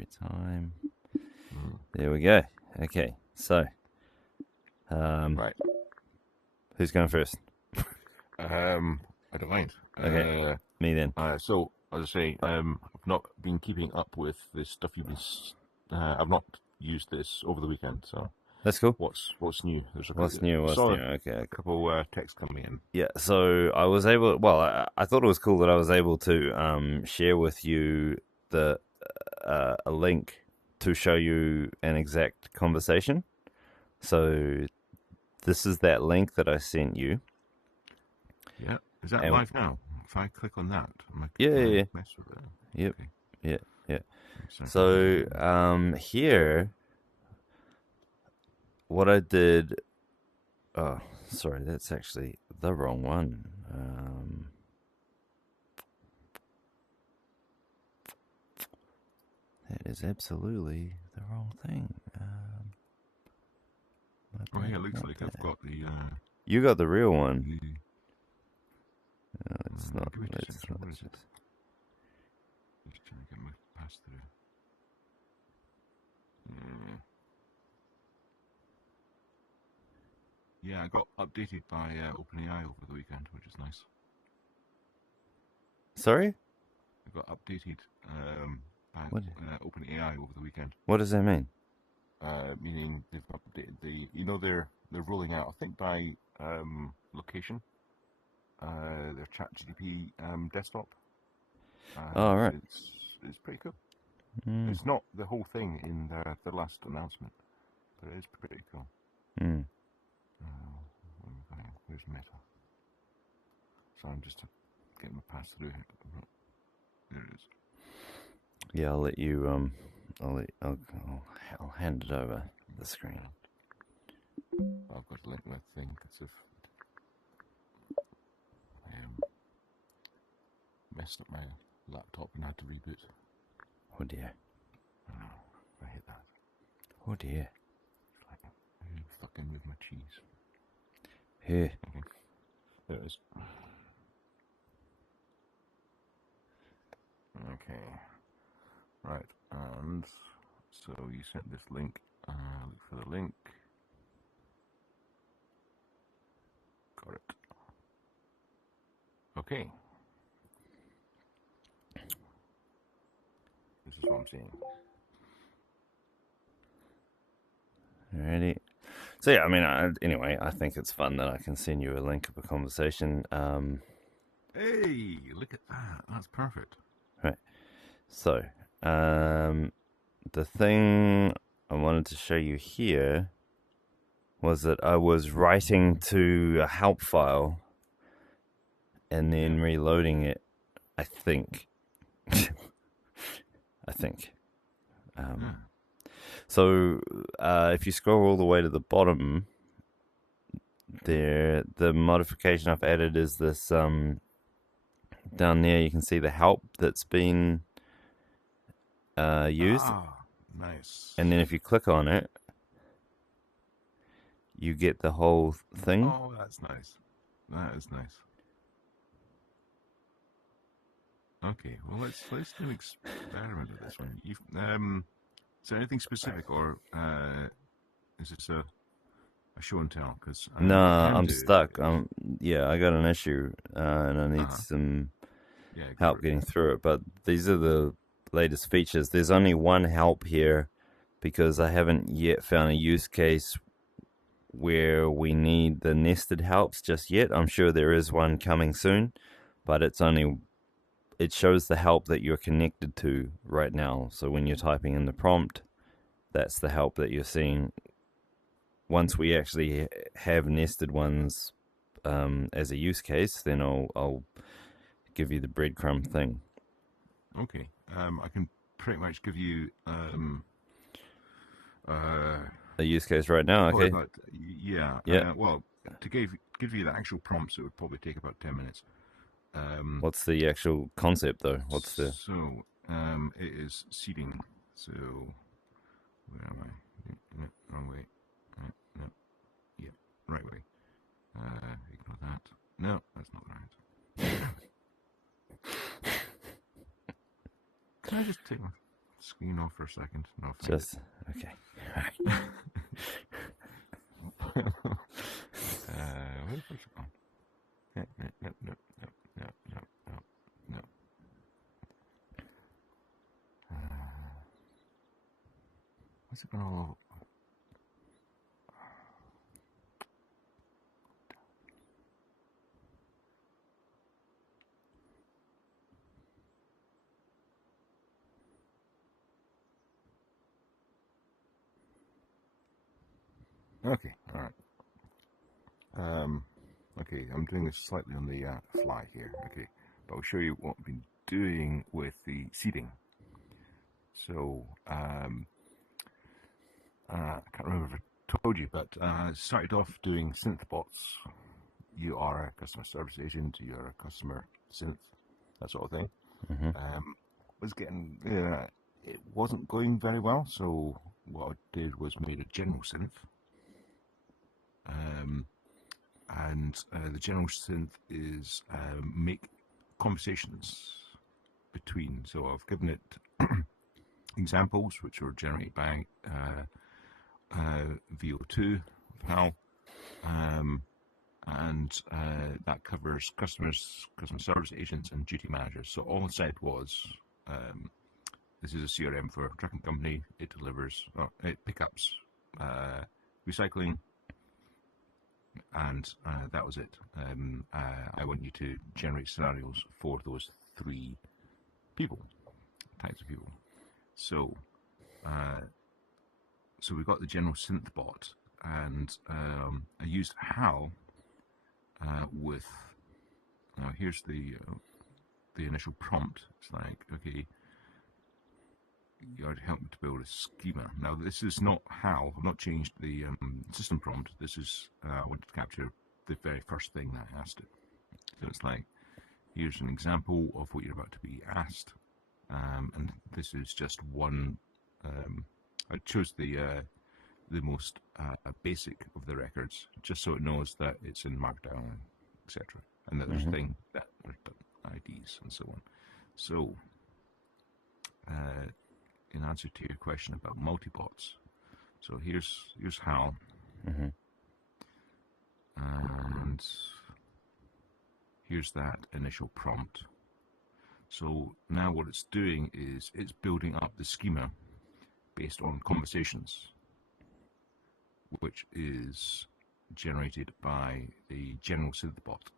every time. Mm. There we go. Okay, so Right. who's going first? I don't mind. Okay. Me then. So, as I say, I've not been keeping up with the stuff you've been. I've not used this over the weekend, so That's cool. what's new? What's new? Okay. A couple texts coming in. Yeah, so I was able. Well, I thought it was cool that I was able to share with you a link to show you an exact conversation. So this is that link that I sent you. Yeah, is that live now? If I click on that, yeah. mess with it. Yep. Okay. Yeah. So here, what I did. Oh, sorry, that's actually the wrong one. That is absolutely the wrong thing. Oh, yeah, it looks like I've got the. You got the real one. No, it's not. Let's what is it? Just trying to get my pass through. Yeah, I got updated by OpenAI over the weekend, which is nice. Sorry? I got updated by OpenAI over the weekend. What does that mean? Meaning they've updated they're rolling out, I think by location, their ChatGPT desktop. Oh, right. It's pretty cool. It's not the whole thing in the last announcement, but it is pretty cool. Where's Meta? So I'm just getting my pass through here. There it is. Yeah, I'll let you. I'll hand it over the screen. I've got to link my thing because if I messed up my laptop and had to reboot. Oh dear. I hate that. Oh dear. It's like, fucking move my cheese. Here. Okay. There it is. Okay. Right, and so you sent this link. Look for the link. Got it. Okay. This is what I'm seeing. Alrighty. So yeah, I mean, anyway, I think it's fun that I can send you a link of a conversation. Hey, look at that. That's perfect. Right. So, the thing I wanted to show you here was that I was writing to a help file and then reloading it, I think. I think. So, if you scroll all the way to the bottom, there, the modification I've added is this, down there you can see the help that's been used. Ah, nice. And then if you click on it, you get the whole thing. Oh, that's nice. That is nice. Okay, well let's do an experiment with this one. Is there anything specific, or is this a show and tell? Because no, I'm stuck. I got an issue, and I need some help getting through it. But these are the latest features. There's only one help here because I haven't yet found a use case where we need the nested helps just yet. I'm sure there is one coming soon, but it shows the help that you're connected to right now. So when you're typing in the prompt, that's the help that you're seeing. Once we actually have nested ones as a use case, then I'll give you the breadcrumb thing. Okay. I can pretty much give you a use case right now. Okay. About, yeah. Well, to give you the actual prompts, it would probably take about 10 minutes. What's the actual concept, though? So, it is seeding. So, where am I? No, wrong way. No. Yeah, right way. Ignore that. No, that's not right. Can I just take my screen off for a second. No, I'll find Just, okay. Where the fuck's it gone? No, no, no, no, no, no, no, no, no. What's it gonna... Okay, all right. Okay, I'm doing this slightly on the fly here. Okay, but I'll show you what I've been doing with the seeding. So, I can't remember if I told you, but I started off doing synth bots. You are a customer service agent, you're a customer synth, that sort of thing. Was getting, it wasn't going very well, so what I did was made a general synth. And the general synth is make conversations between. So I've given it examples which are generated by VO2 of HAL, and that covers customers, customer service agents, and duty managers. So all I said was, this is a CRM for a trucking company. It delivers, it pickups recycling, and that was it. I want you to generate scenarios for those three types of people. So, so we got the general synth bot, and I used HAL with. Now here's the initial prompt. It's like, okay, you are to help me to build a schema. Now this is not HAL. I've not changed the system prompt. This is I wanted to capture the very first thing that I asked it. So it's like, here's an example of what you're about to be asked, and this is just one. I chose the most basic of the records, just so it knows that it's in Markdown, etc., and that there's a thing that there's IDs and so on. So, in answer to your question about multibots, so here's HAL, and here's that initial prompt. So now what it's doing is it's building up the schema based on conversations, which is generated by the general synth bot,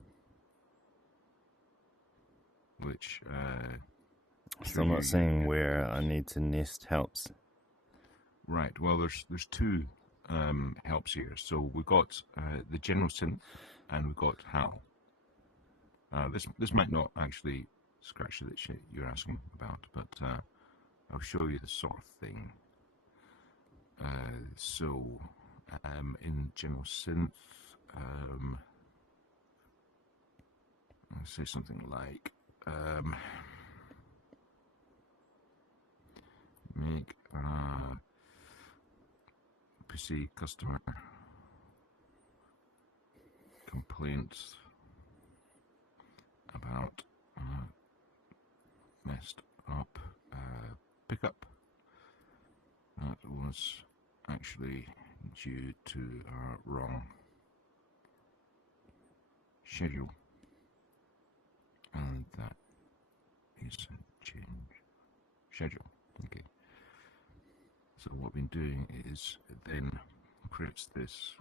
which so I'm not seeing where I need to nest helps. Right. Well, there's two helps here. So we've got the general synth, and we've got HAL. This might not actually scratch the shit you're asking about, but I'll show you the sort of thing. So in general synth, I'll say something like make PC customer complaints about messed up pickup that was actually due to a wrong schedule, and that is a change schedule. Okay. So what we've been doing is it then creates this,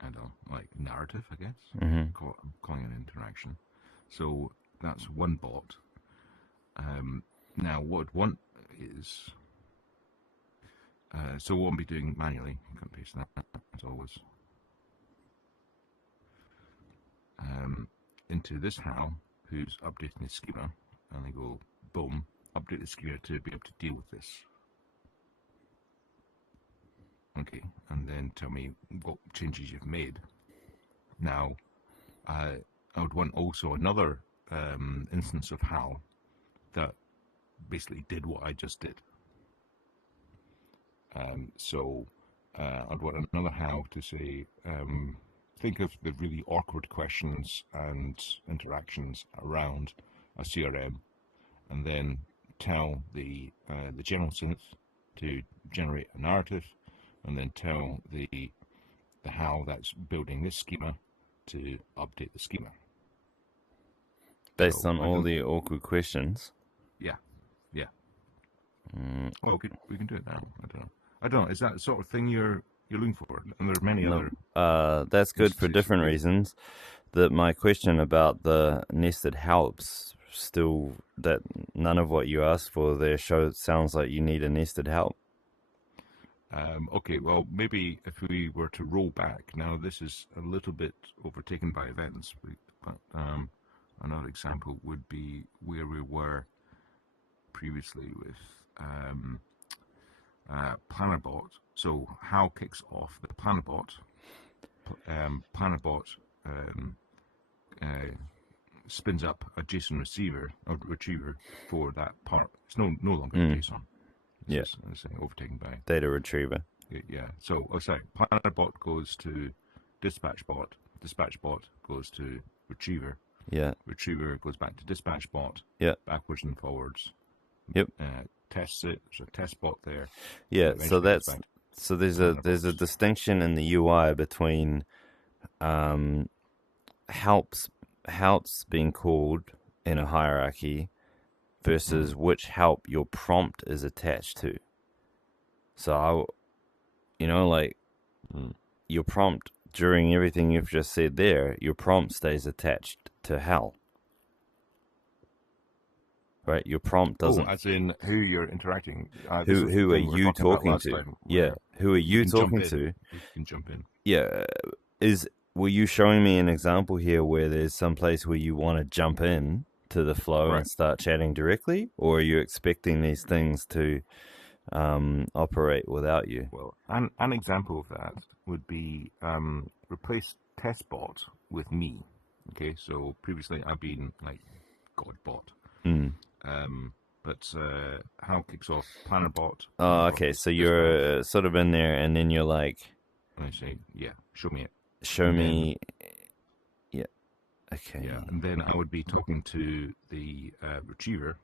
I don't know, like narrative, I guess. I'm calling it interaction. So that's one bot. Now what I'd want is, so what I'll be doing manually, I'm going to paste that as always, into this HAL, who's updating the schema, and I go, boom, update the schema to be able to deal with this. Okay, and then tell me what changes you've made. Now, I would want also another instance of HAL that basically did what I just did. So I'd want another HAL to say, think of the really awkward questions and interactions around a CRM, and then tell the general synth to generate a narrative, and then tell the HAL that's building this schema to update the schema. Based on all the awkward questions. Yeah. Well, we can do it now. I don't know. Is that the sort of thing you're looking for? And there are many other. That's good for different reasons. That my question about the nested helps still, that none of what you asked for there sounds like you need a nested help. Okay, well, maybe if we were to roll back, now this is a little bit overtaken by events, but another example would be where we were previously with Plannerbot. So HAL kicks off the Plannerbot. Plannerbot spins up a JSON retriever for that part. It's no longer JSON. It's overtaken by data retriever. Yeah. So, Plannerbot goes to dispatchbot. Dispatchbot goes to retriever. Yeah. Retriever goes back to dispatchbot. Yeah. Backwards and forwards. Yep. Tests it. There's a test bot there. Yeah. So there's a distinction in the UI between helps being called in a hierarchy versus which help your prompt is attached to. So your prompt, during everything you've just said there, your prompt stays attached to HAL. Right? Your prompt doesn't. As in who you're interacting. Who are you talking to? Yeah. Who are you talking to? You can jump in. Yeah. Were you showing me an example here where there's some place where you want to jump in to the flow and start chatting directly, or are you expecting these things to operate without you? Well, an example of that would be replace testbot with me. Okay, so previously I've been like Godbot. But HAL kicks off Plannerbot. Oh, okay, so you're sort of in there, and then you're like, and I say, yeah, show me it. Show me. Yeah. Okay. Yeah, and then I would be talking to the retriever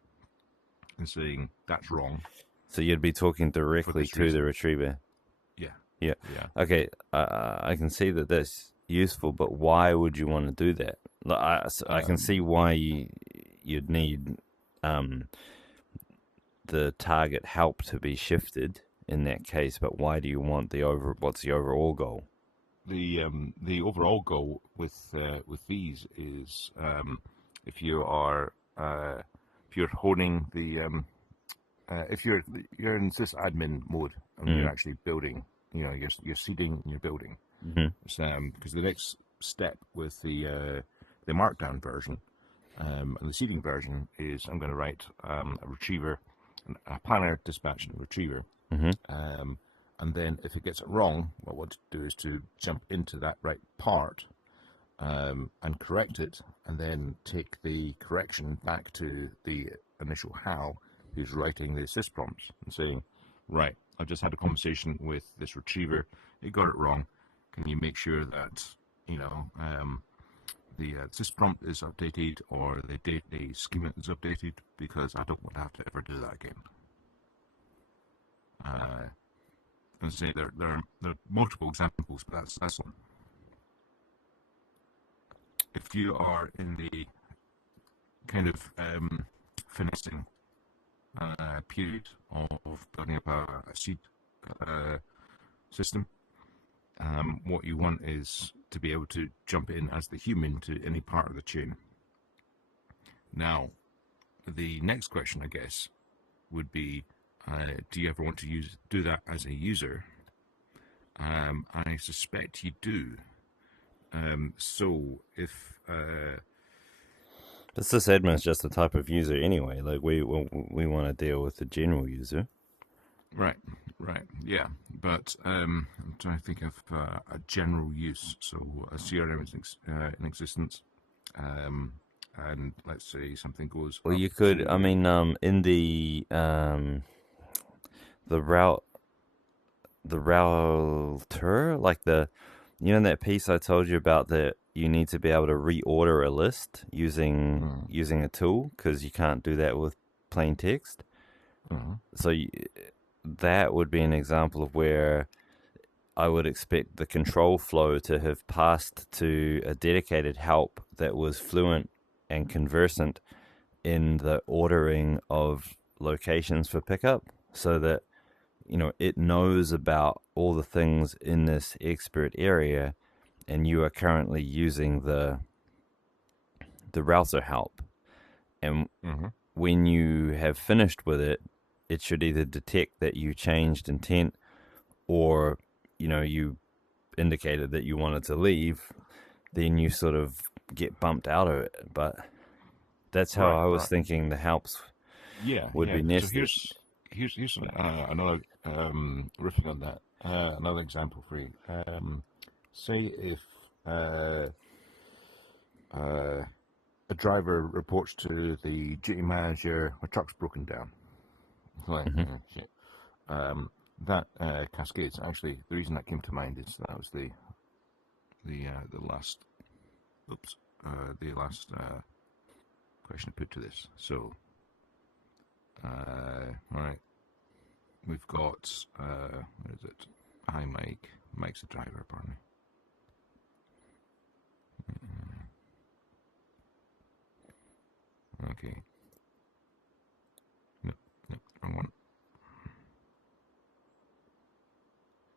and saying that's wrong. So you'd be talking directly to the retriever. Yeah. Okay. I can see that that's useful, but why would you want to do that? I can see why you'd need the target help to be shifted in that case, but why do you want what's the overall goal? The overall goal with these is if you're holding the if you're in sysadmin mode and you're actually building, you're seeding and you're building. Because the next step with the markdown version and the seeding version is I'm going to write a retriever, a planner, dispatch, and retriever. And then if it gets it wrong, what I want to do is to jump into that right part and correct it, and then take the correction back to the initial HAL who's writing the assist prompts and saying, right, I've just had a conversation with this retriever, it got it wrong. Can you make sure that, the assist prompt is updated or the schema is updated, because I don't want to have to ever do that again. And say there are multiple examples, but that's one. If you are in the kind of finessing period of building up a seed system, what you want is to be able to jump in as the human to any part of the chain. Now, the next question, I guess, would be, do you ever want to do that as a user? I suspect you do. So if the sysadmin is just a type of user anyway. Like we want to deal with the general user. Right, yeah. But I'm trying to think of a general use. So a CRM is in existence, and let's say something goes. Well, you could. In the router, like that piece I told you about, that you need to be able to reorder a list using a tool, because you can't do that with plain text. Uh-huh. So that would be an example of where I would expect the control flow to have passed to a dedicated help that was fluent and conversant in the ordering of locations for pickup, so that it knows about all the things in this expert area, and you are currently using the router help. And when you have finished with it, it should either detect that you changed intent, or you indicated that you wanted to leave. Then you sort of get bumped out of it. But that's how I was thinking the helps would be So nested. here's another riffing on that. Another example for you. Say if a driver reports to the duty manager, my truck's broken down. Like, shit. That cascades. Actually, the reason that came to mind is that was the last, the last question I put to this. So, all right, we've got what is it? Hi, Mike. Mike's the driver, pardon me. Okay. No, wrong one.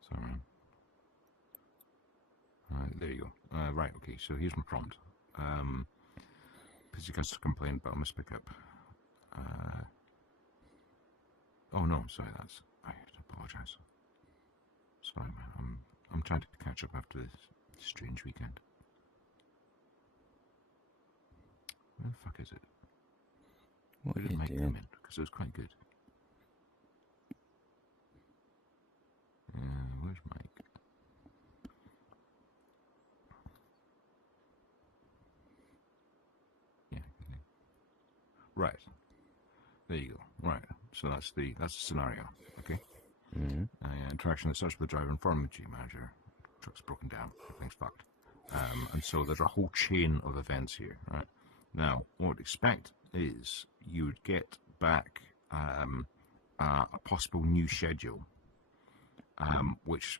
Sorry. There you go. Right, okay, so here's my prompt. Busy customer complaint about mispickup. Oh no, sorry, I apologise. Sorry, man, I'm trying to catch up after this strange weekend. Where the fuck is it? Where did Mike come in? Because it was quite good. Where's Mike? Yeah. Right. There you go. Right. So that's the scenario. Okay. Interaction that starts with the driver informing the duty manager. Truck's broken down. Everything's fucked. And so there's a whole chain of events here. Right. Now, what I'd expect is you would get back a possible new schedule, which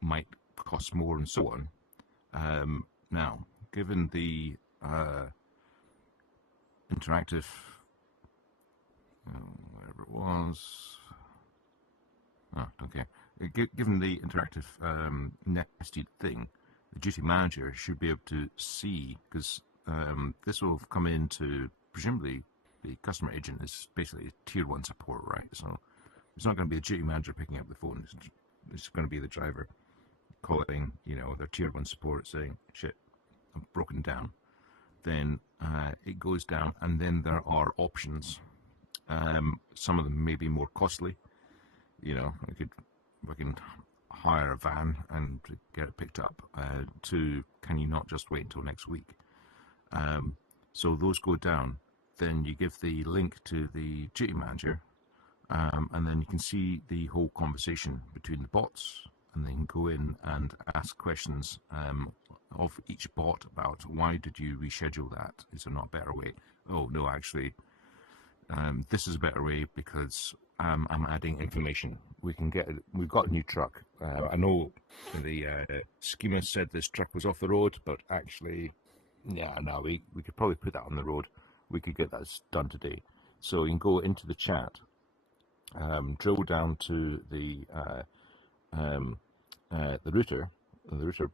might cost more and so on. Now, given the interactive, whatever it was, okay. Given the interactive nested thing, the duty manager should be able to see, because this will come into, presumably, the customer agent is basically tier 1 support, right? So it's not going to be the duty manager picking up the phone. It's going to be the driver calling, their tier 1 support saying, shit, I'm broken down. Then it goes down, and then there are options. Some of them may be more costly. We can hire a van and get it picked up. Can you not just wait until next week? So those go down. Then you give the link to the duty manager, and then you can see the whole conversation between the bots, and then go in and ask questions of each bot about, why did you reschedule that? Is there not a better way? Oh no, actually, this is a better way because I'm adding information. We've got a new truck. I know the schema said this truck was off the road, but actually, no, we could probably put that on the road. We could get that done today. So you can go into the chat, drill down to the router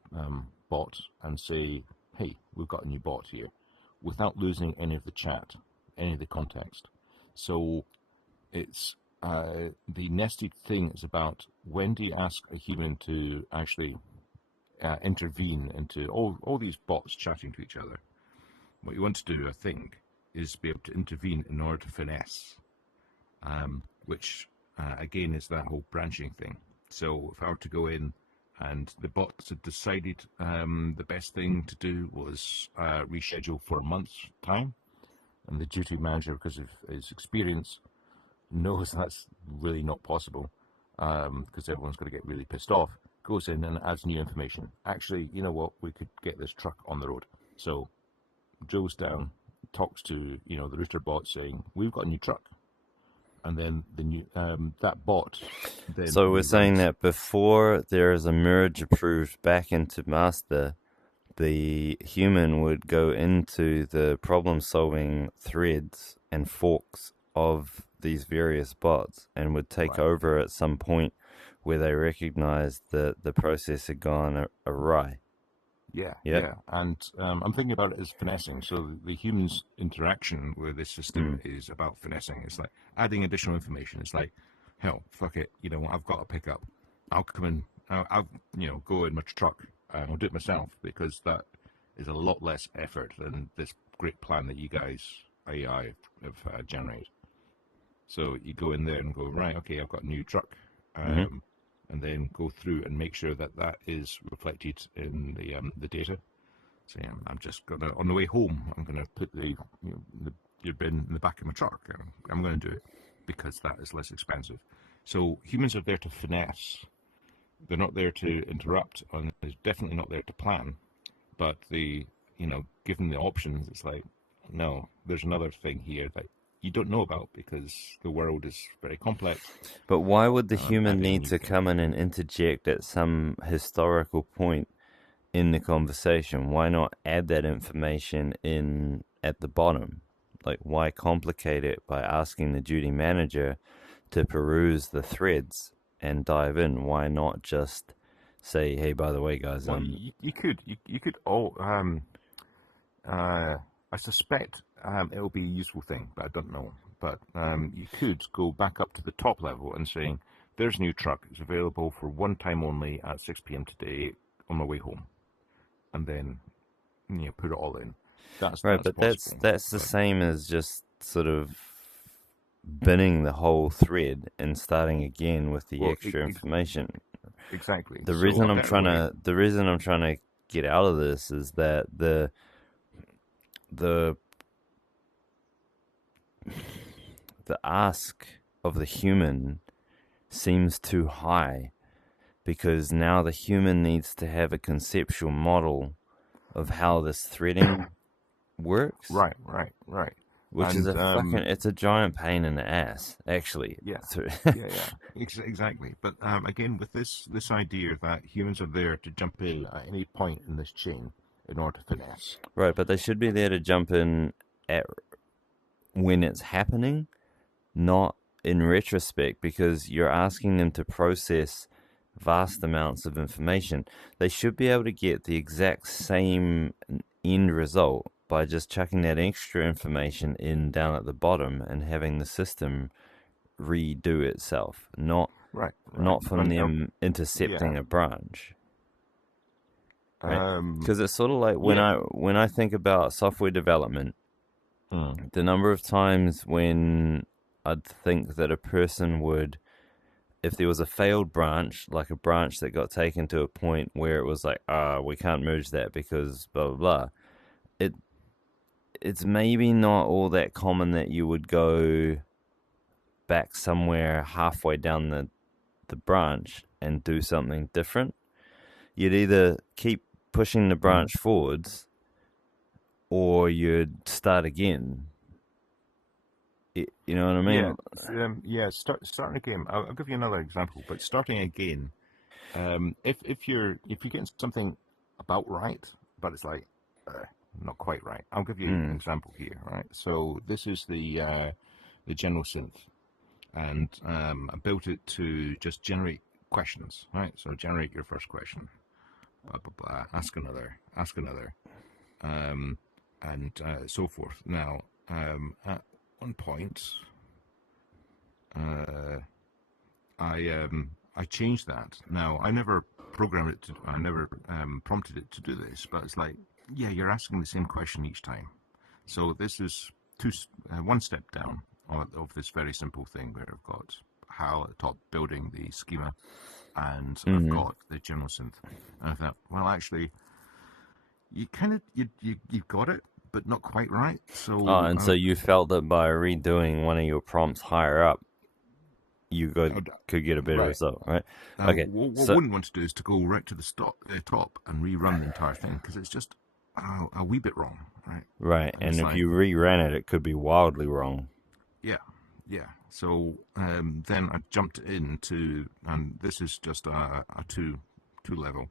bot, and say, hey, we've got a new bot here, without losing any of the chat, any of the context. So it's the nested thing is about, when do you ask a human to actually intervene into all these bots chatting to each other? What you want to do, I think, is be able to intervene in order to finesse, which again is that whole branching thing. So if I were to go in and the bots had decided the best thing to do was reschedule for a month's time, and the duty manager, because of his experience, knows that's really not possible, because everyone's going to get really pissed off, goes in and adds new information. Actually, you know what, we could get this truck on the road. So drills down, talks to the router bot saying, we've got a new truck. and then the new that bot then So we're saying rewrites. that before there is a merge approved back into master, the human would go into the problem solving threads and forks of these various bots and would take Right. over at some point where they recognized that the process had gone awry. Yeah, Yeah. yeah, and I'm thinking about it as finessing. So the human's interaction with this system Mm. is about finessing. It's like adding additional information. It's like, hell, fuck it. You know, I've got a pickup. I'll come in. I'll go in my truck. I'll do it myself because that is a lot less effort than this great plan that you guys AI have generated. So you go in there and go, right, okay, I've got a new truck. Mm-hmm. And then go through and make sure that that is reflected in the data. So yeah, I'm just gonna on the way home. I'm gonna put your bin in the back of my truck. I'm gonna do it because that is less expensive. So humans are there to finesse. They're not there to interrupt, and they're definitely not there to plan. But given the options, it's like, no, there's another thing here that you don't know about because the world is very complex. But why would the I'm human adding a need new to thing. come in and interject at some historical point in the conversation? Why not add that information in at the bottom? Like, why complicate it by asking the duty manager to peruse the threads and dive in? Why not just say, hey, by the way, guys, Well, you could all I suspect it'll be a useful thing, but I don't know. But you could go back up to the top level and saying, "There's a new truck. It's available for one time only at 6 p.m. today on my way home," and then put it all in. right? That's But that's possible. that's the But same as just sort of binning the whole thread and starting again with the well, extra information. exactly. The So a reason I'm better trying way. to the reason I'm trying to get out of this is that the the ask of the human seems too high because now the human needs to have a conceptual model of how this threading works, Right, right, right. which is And it's a giant pain in the ass, actually. yeah, yeah, exactly. But again, with this idea that humans are there to jump in at any point in this chain in order to finesse. Right, but they should be there to jump in at when it's happening, not in retrospect, because you're asking them to process vast amounts of information. They should be able to get the exact same end result by just chucking that extra information in down at the bottom and having the system redo itself, not Right, right. not from And them yeah, intercepting a branch, right? um, Because it's sort of like yeah. when I think about software development, Hmm. the number of times when I'd think that a person would, if there was a failed branch, like a branch that got taken to a point where it was like, we can't merge that because blah blah blah. It it's maybe not all that common that you would go back somewhere halfway down the branch and do something different. You'd either keep pushing the Hmm. branch forwards or you'd start again. You know what I Yeah, mean? yeah. Starting a game. I'll give you another example. But starting again, if you're getting something about right, but it's like not quite right. I'll give you an Mm. example here. Right. So this is the general synth, and I built it to just generate questions. Right. So generate your first question. Blah blah blah. Ask another. Um, and so forth. Now, at one point, uh, I changed that. Now I never programmed it to. I never prompted it to do this, but it's like, yeah, you're asking the same question each time. So this is one step down of this very simple thing where I've got HAL at the top building the schema, and I've Mm-hmm. got the general synth. And I thought, well, actually, you kind of you got it, but not quite right. Oh, So and so you felt that by redoing one of your prompts higher up, you could get a better right. result, right? Now, Okay, what I so wouldn't want to do is to go right to the top and rerun the entire thing because it's just a wee bit wrong, right? right, And and it's if like, you reran it, it could be wildly wrong. yeah, Yeah. So then I jumped into, and this is just a two level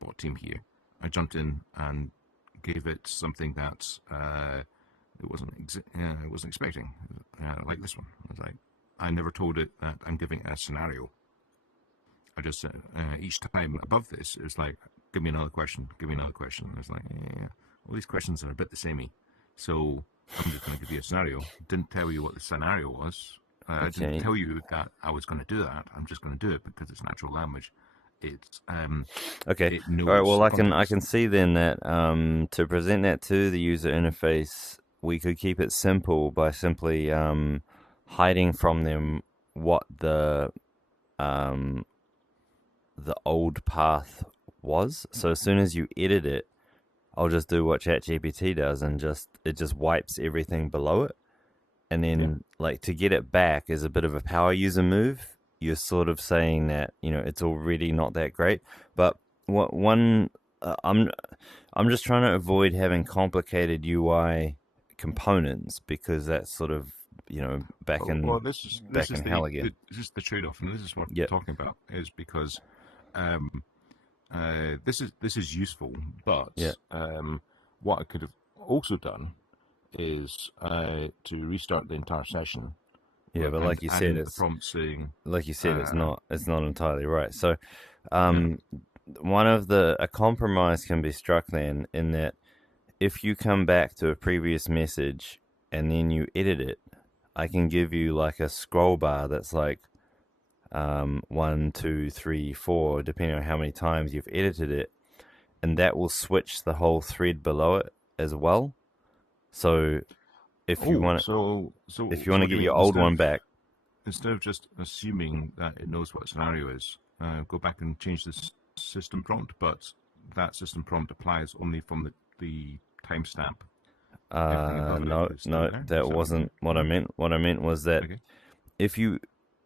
bot team here. I jumped in and gave it something that it wasn't expecting, like this one. I was like, I never told it that I'm giving a scenario. I just said each time above this, it was like, give me another question, give me another question. I was like, yeah, all these questions are a bit the samey, so I'm just going to give you a scenario. Didn't tell you what the scenario was. I didn't Okay. tell you that I was going to do that. I'm just going to do it because it's natural language. It's Okay. it All right. knows Well, the I context. can see then that to present that to the user interface, we could keep it simple by simply hiding from them what um, the old path was. So as soon as you edit it, I'll just do what ChatGPT does and it just wipes everything below it. And Yeah. then like to get it back is a bit of a power user move. You're sort of saying that, you know, it's already not that great. But what one I'm just trying to avoid having complicated UI components because that's sort of, you know, Well, back in HAL again. this is the trade off, and this is what Yeah, I'm talking about is because um, this is useful, yeah, but what I could have also done is to restart the entire session yeah. But and add in a prompt saying, like you said, uh, it's not entirely right. So, no, um, a compromise can be struck then in that if you come back to a previous message and then you edit it, I can give you like a scroll bar that's like 1, 2, 3, 4, depending on how many times you've edited it, and that will switch the whole thread below it as well. So oh, if you want so to what do get you mean? your old one back, Instead of just assuming that it knows what scenario is, go back and change the system prompt, but that system prompt applies only from the timestamp. Everything above it no, is still no, there. Is that that what you wasn't mean? what I No. meant. What I meant was that Okay. if you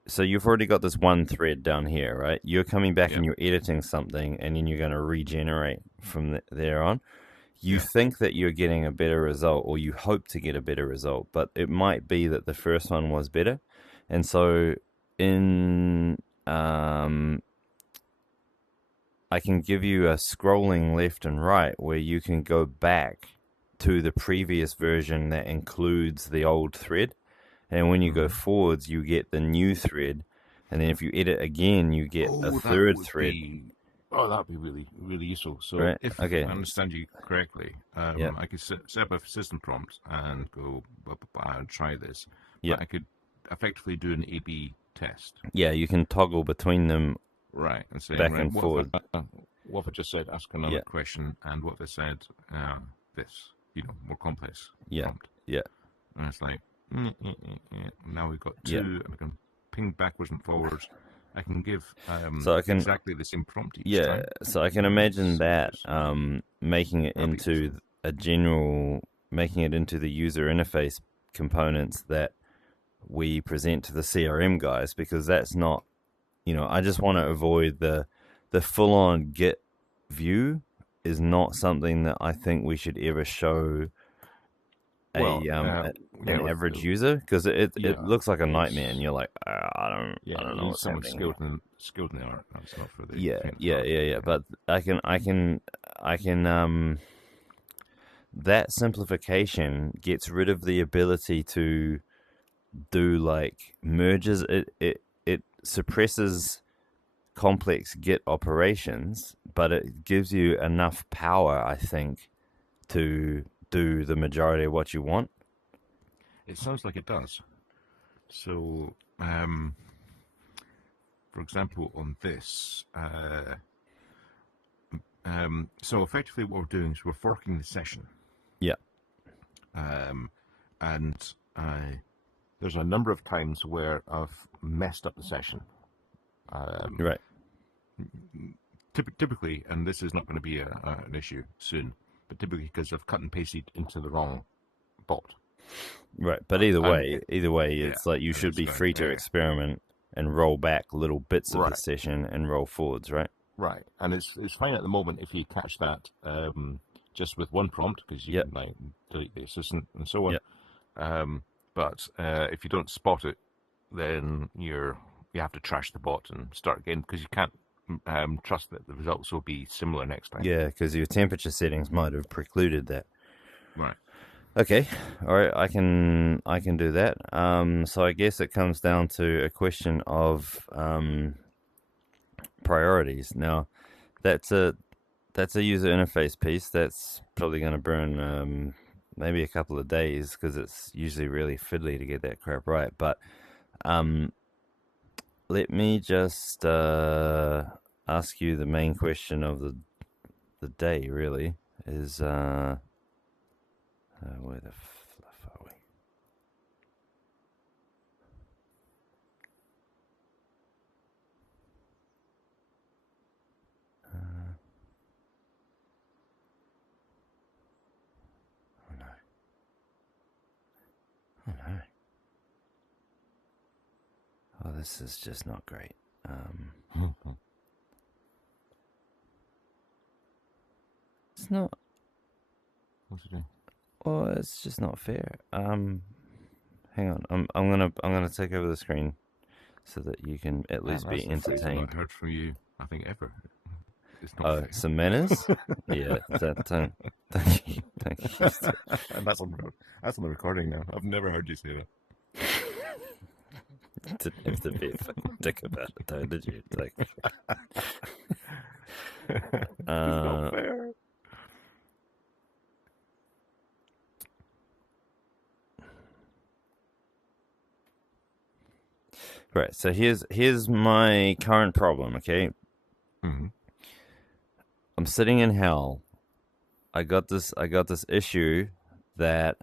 so you've already got this one thread down here, right? You're coming back Yeah. and you're editing something, and then you're going to regenerate from there on. You Yeah. think that you're getting a better result, or you hope to get a better result, but it might be that the first one was better. And so, in I can give you a scrolling left and right where you can go back to the previous version that includes the old thread. And when you go Mm-hmm. forwards, you get the new thread. And then if you edit again, you get a Oh, that third would thread, be. Oh, that'd be really, really useful. So, right? if Okay. I understand you correctly, Yeah. I could set up a system prompt and go and try this, Yeah. but I could effectively do an A/B test. Yeah. You can toggle between them Right, and saying, back right, and forward. what if I just said ask another Yeah. question, and what if I said this, more complex Yeah. prompt, Yeah. and it's like, now we've got Yeah. two, and I can ping backwards and forwards. I can give So I can, exactly the same prompt each yeah. time. So I can imagine So that useful. making it That'd be useful. into a general, making it into the user interface components that we present to the CRM guys, because that's not, you know, I just want to avoid the full on Git view is not something that I think we should ever show Well, an average user, because it yeah, looks like a nightmare and it's you're like, I yeah, don't you know need what's someone happening here. skilled in the art. That's not for the Yeah, faint of yeah, heart. yeah, yeah. Yeah. But I can that simplification gets rid of the ability to do like merges. It suppresses complex Git operations, but it gives you enough power, I think, to do the majority of what you want. It sounds like it does. So, for example, on this, so effectively what we're doing is we're forking the session, Yeah, and there's a number of times where I've messed up the session. you're right. Typically, and this is not going to be an issue soon, but typically because I've cut and pasted into the wrong bot. Right, but And either way, yeah, it's like you and should it's be going, free to experiment and roll back little bits of the right, session and roll forwards, right? right, and it's fine at the moment if you catch that just with one prompt because you Yep, can like delete the assistant and so on. yep, But if you don't spot it, then you have to trash the bot and start again because you can't trust that the results will be similar next time. Yeah, because your temperature settings might have precluded that. Right. Okay, all right, I can do that. So I guess it comes down to a question of priorities. Now, that's a user interface piece. That's probably going to burn maybe a couple of days because it's usually really fiddly to get that crap right. But let me just ask you the main question of the day. Really is where the fluff are we? Oh no! Oh no! Oh, this is just not great. It's not. What's it doing? Well, it's just not fair. Hang on. I'm gonna take over the screen so that you can at least be entertained. I've not heard from you, I think, ever. It's not fair. Some manners? Yeah, don't you. That's on the recording now. I've never heard you say that. Didn't have to be a fucking dick about it, though, did you? Like, it's not fair. Right. So here's my current problem. Okay. Mm-hmm. I'm sitting in HAL. I got this issue that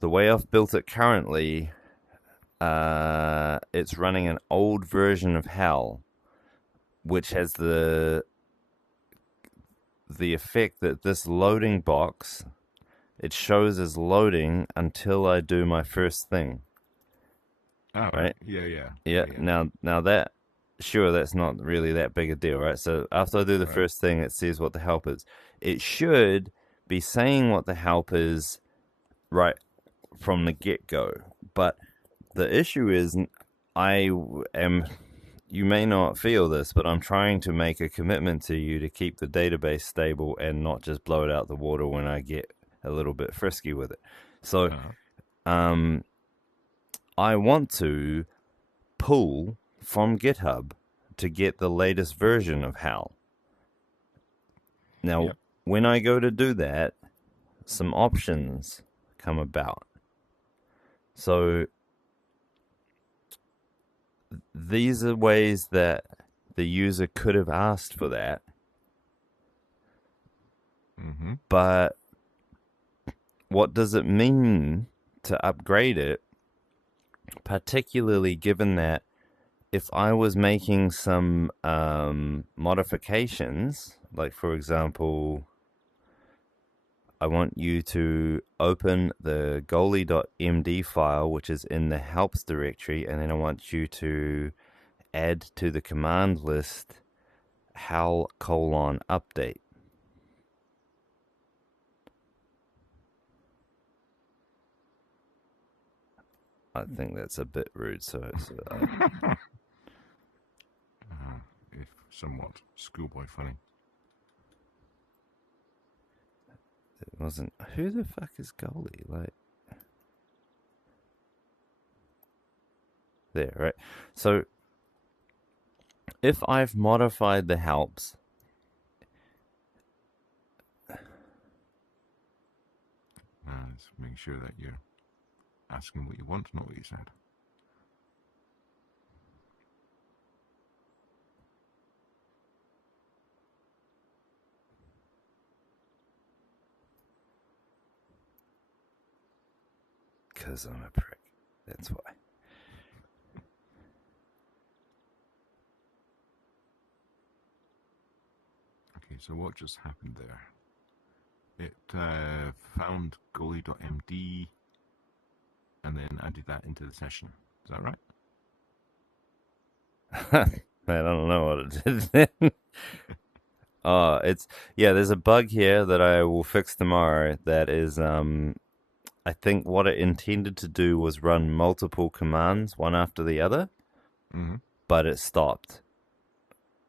the way I've built it currently, it's running an old version of HAL, which has the effect that this loading box, it shows as loading until I do my first thing. Oh, right? Yeah. Now that, sure, that's not really that big a deal, right? So after I do the first thing, it says what the help is. It should be saying what the help is right from the get-go. But the issue is, you may not feel this, but I'm trying to make a commitment to you to keep the database stable and not just blow it out the water when I get a little bit frisky with it. So, I want to pull from GitHub to get the latest version of HAL. Now, when I go to do that, some options come about. So, these are ways that the user could have asked for that. Mm-hmm. But what does it mean to upgrade it, particularly given that if I was making some modifications, like for example, I want you to open the goalie.md file, which is in the helps directory, and then I want you to add to the command list HAL : update. I think that's a bit rude, so it's if somewhat schoolboy funny. It wasn't. Who the fuck is goalie? Like, there, right? So if I've modified the helps, let's make sure that you're asking what you want, not what you said. Because I'm a prick. That's why. Okay, so what just happened there? It found goalie.md and then added that into the session. Is that right? I don't know what it did then. there's a bug here that I will fix tomorrow that is I think what it intended to do was run multiple commands one after the other, but it stopped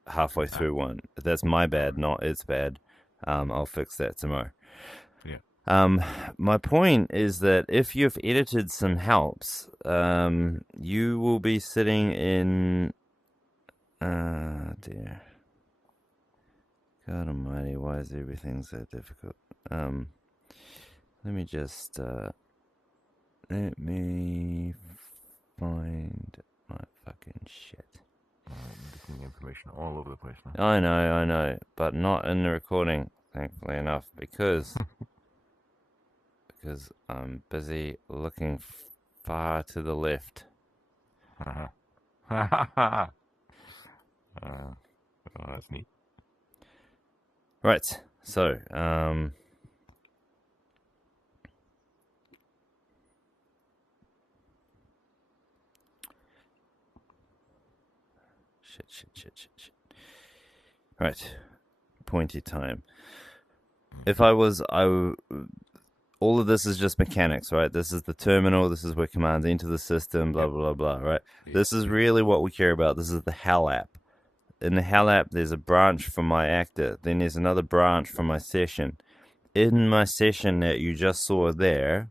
halfway through one. That's my bad, not its bad. I'll fix that tomorrow. My point is that if you've edited some helps, you will be sitting in. Dear. God Almighty, why is everything so difficult? Let me just let me find my fucking shit. Looking information all over the place now. I know, but not in the recording, thankfully enough, because I'm busy looking far to the left. Oh, that's neat. Right, so shit. Right, pointy time. If I all of this is just mechanics, right? This is the terminal. This is where commands enter the system, blah, blah, blah, right? This is really what we care about. This is the HAL app. In the HAL app, there's a branch for my actor. Then there's another branch for my session. In my session that you just saw there,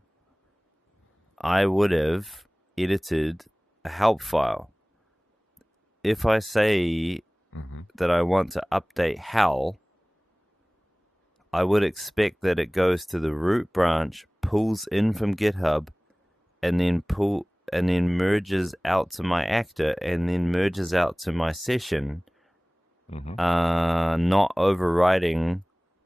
I would have edited a help file. If I say that I want to update HAL, I would expect that it goes to the root branch, pulls in from GitHub, and then merges out to my actor, and then merges out to my session, not overriding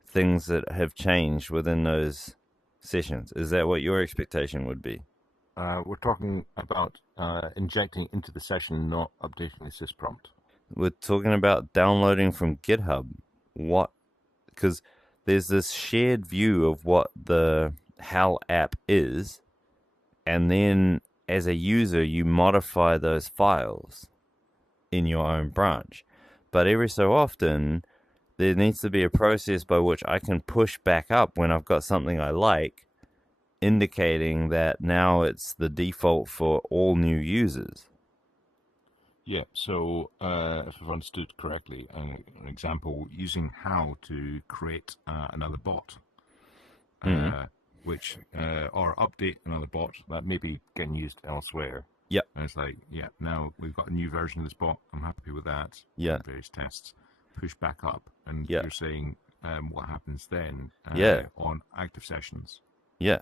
things that have changed within those sessions. Is that what your expectation would be? We're talking about injecting into the session, not updating the sysprompt. We're talking about downloading from GitHub. What? Because there's this shared view of what the HAL app is, and then as a user, you modify those files in your own branch. But every so often, there needs to be a process by which I can push back up when I've got something I like, indicating that now it's the default for all new users. Yeah, so if I've understood correctly, an example using HAL to create another bot, which or update another bot that may be getting used elsewhere. Yep. And it's like, yeah, now we've got a new version of this bot. I'm happy with that. Yeah. Various tests. Push back up, and Yeah. you're saying what happens then on active sessions. Yeah.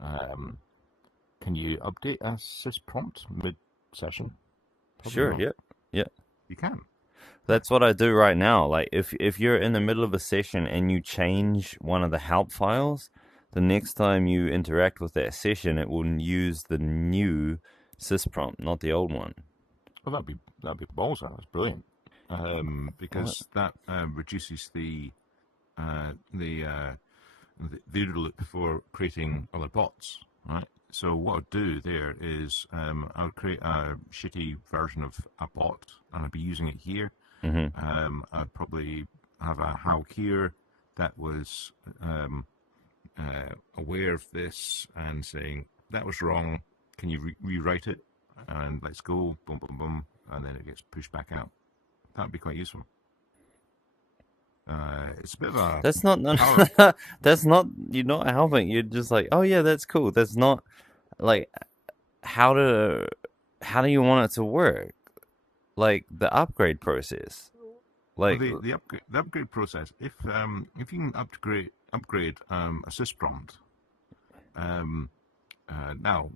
Can you update a sysprompt mid-session? Sure. Not. Yeah. You can. That's what I do right now. Like if you're in the middle of a session and you change one of the help files, the next time you interact with that session, it will use the new sysprompt, not the old one. Well, that'd be balls out. That's brilliant. Because that reduces the loop for creating other bots, right? So what I'd do there is I would create a shitty version of a bot, and I'd be using it here. I'd probably have a HAL here that was aware of this and saying, that was wrong, can you rewrite it? And let's go, boom, boom, boom, and then it gets pushed back out. That would be quite useful. It's a bit of a... That's not... that's not... You're not helping. You're just like, oh yeah, that's cool. That's not... Like, how do you want it to work? Like, the upgrade process. Like well, the upgrade process. If you can upgrade a sysprompt, now,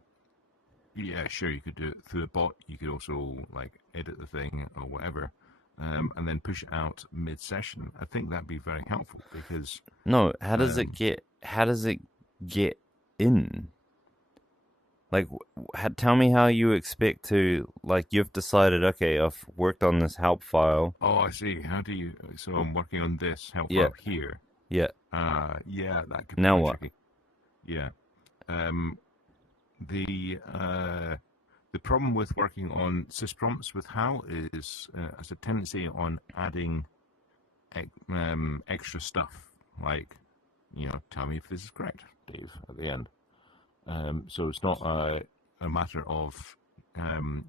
yeah, sure, you could do it through the bot. You could also like edit the thing or whatever, and then push it out mid-session. I think that'd be very helpful because no, how does it get in? Like, tell me how you expect to, like, you've decided, okay, I've worked on this help file. Oh, I see. How do you, so I'm working on this help file here. Yeah. Yeah, that could be now what? Tricky. Yeah. The problem with working on sysprompts with HAL is has a tendency on adding extra stuff like, tell me if this is correct, Dave, at the end. So it's not a matter of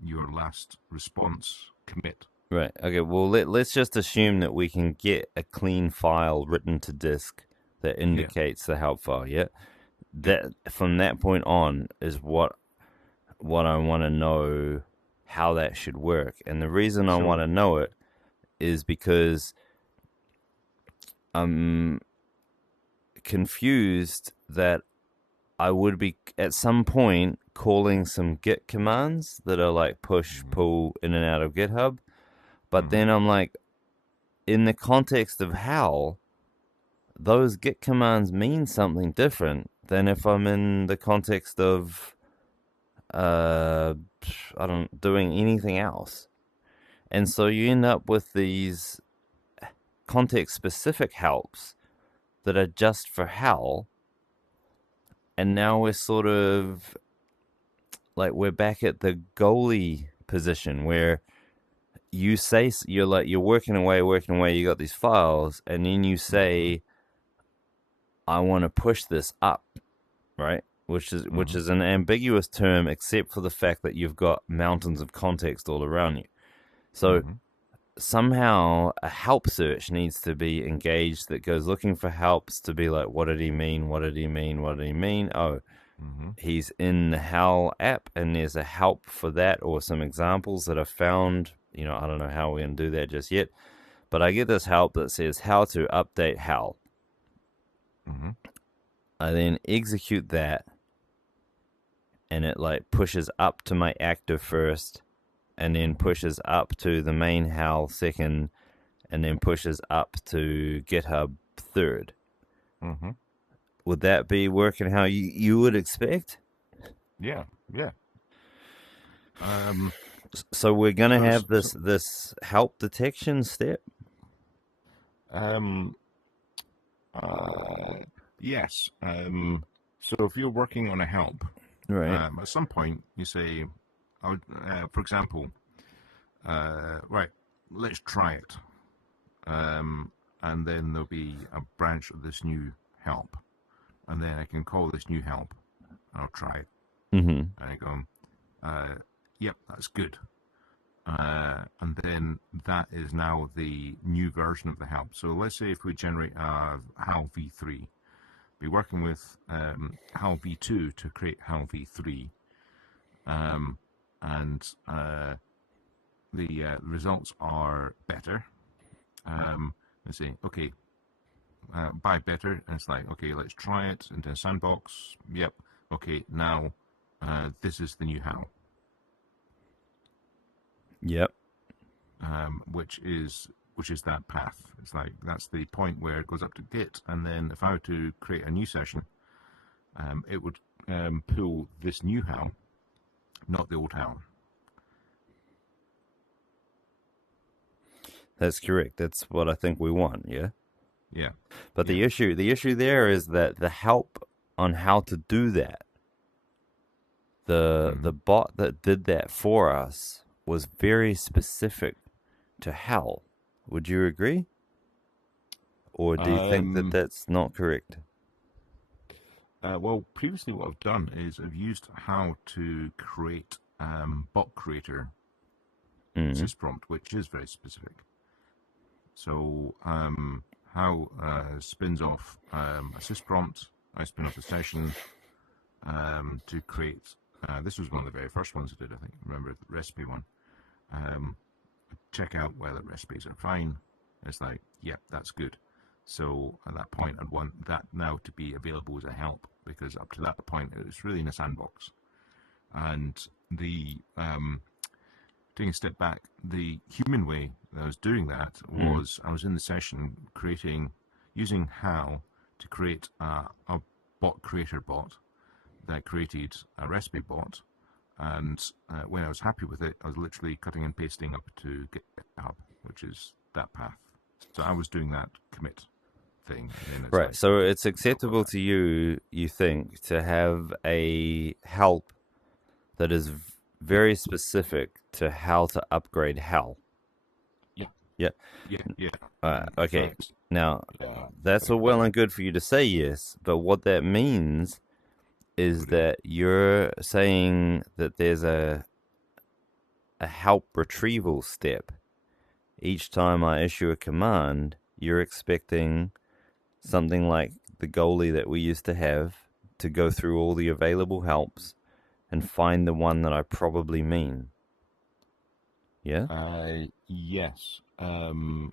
your last response commit. Right. Okay. Well, let's just assume that we can get a clean file written to disk that indicates the help file. Yeah. That from that point on is what I want to know how that should work, and the reason I want to know it is because I'm confused that I would be at some point calling some git commands that are like push, pull in and out of GitHub. But then I'm like, in the context of HAL, those git commands mean something different than if I'm in the context of, I don't doing anything else. And so you end up with these context specific helps that are just for HAL. And now we're sort of like, we're back at the goalie position where you say you're working away, you got these files, and then you say, I want to push this up, right? Which is an ambiguous term, except for the fact that you've got mountains of context all around you. So somehow a help search needs to be engaged that goes looking for helps to be like, what did he mean? What did he mean? What did he mean? Oh, he's in the HAL app, and there's a help for that, or some examples that are found. I don't know how we're going to do that just yet, but I get this help that says how to update HAL. I then execute that, and it like pushes up to my active first, and then pushes up to the main HAL second, and then pushes up to GitHub third. Would that be working how you would expect? Yeah. So we're gonna have this help detection step. Yes. So if you're working on a help, right, at some point you say, for example, right, let's try it, and then there'll be a branch of this new help, and then I can call this new help, and I'll try it, and I go, yep, that's good. And then that is now the new version of the help. So let's say if we generate a HAL v3, be working with HAL v2 to create HAL v3, and the results are better. Let's say, okay, by better, and it's like, okay, let's try it into a sandbox. Yep. Okay, now this is the new HAL. Yep. Which is that path. It's like that's the point where it goes up to Git, and then if I were to create a new session, it would pull this new HAL, not the old HAL. That's correct. That's what I think we want. Yeah. Yeah. But the issue there is that the help on how to do that, the bot that did that for us was very specific to HAL. Would you agree? Or do you think that that's not correct? Well, previously what I've done is I've used HAL to create bot creator sysprompt, which is very specific. So HAL spins off a sysprompt. I spin off a session to create. This was one of the very first ones I did, I think. Remember the recipe one. Check out whether recipes are fine. It's like, yep, that's good. So at that point, I'd want that now to be available as a help, because up to that point, it was really in a sandbox. And the taking a step back, the human way that I was doing that was I was in the session using HAL to create a bot creator bot that created a recipe bot. And when I was happy with it, I was literally cutting and pasting up to GitHub, which is that path. So I was doing that commit thing. Right. Like, so it's acceptable to you think, to have a help that is very specific to how to upgrade HAL. Yeah. Yeah. Yeah. Okay. Thanks. Now, Yeah. that's all well and good for you to say yes, but what that means is that you're saying that there's a help retrieval step. Each time I issue a command, you're expecting something like the goalie that we used to have to go through all the available helps and find the one that I probably mean. Yeah? Yes. Okay.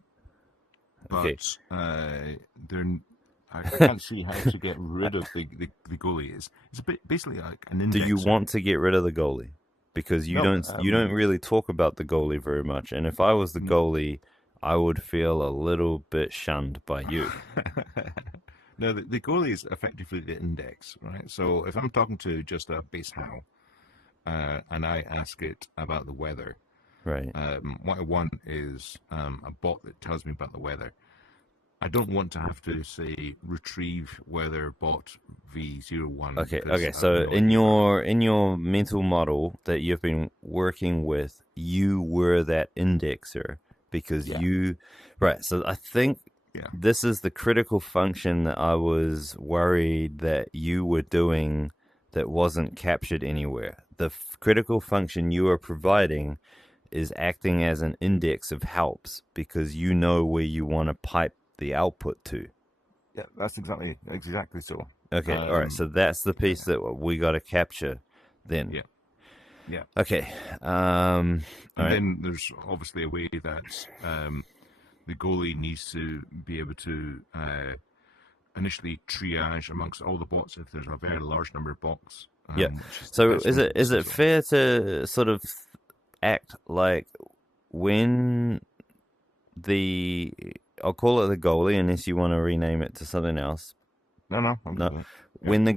But they're. I can't see how to get rid of the goalie. It's a bit basically like an Do you indexer. want to get rid of the goalie? Because No. you don't really talk about the goalie very much. And if I was the goalie, I would feel a little bit shunned by you. No, the goalie is effectively the index, right? So if I'm talking to just a base HAL, and I ask it about the weather, Right. what I want is a bot that tells me about the weather. I don't want to have to say retrieve weather bot v01 because Okay. I have So no idea where. in your mental model that you've been working with, you were that indexer because Yeah, you right. So I think yeah, this is the critical function that I was worried that you were doing that wasn't captured anywhere. The critical function you are providing is acting as an index of helps because you know where you want to pipe the output to. yeah. That's exactly so. Okay, all right. Um, So that's the yeah, piece that we got to capture then. yeah, yeah. Okay. All And right. then there's obviously a way that the goalie needs to be able to initially triage amongst all the bots if there's a very large number of bots, Yeah. which is So best known to the is it CISO. fair to sort of act like when the I'll call it the goalie unless you want to rename it to something else. No, I'm No. good with it. Yeah. When the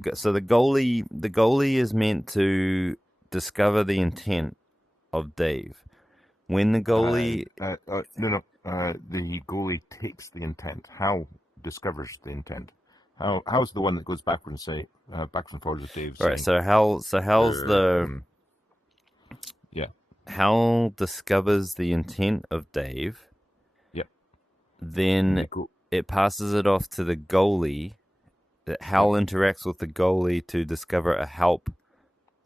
goalie is meant to discover the intent of Dave. When the goalie No. The goalie takes the intent. HAL discovers the intent. How's the one that goes backwards and forwards with Dave all right, saying, how's the um, yeah, Hal discovers the intent of Dave, yeah, and then the go, it passes it off to the goalie. That yeah, Hal interacts with the goalie to discover a help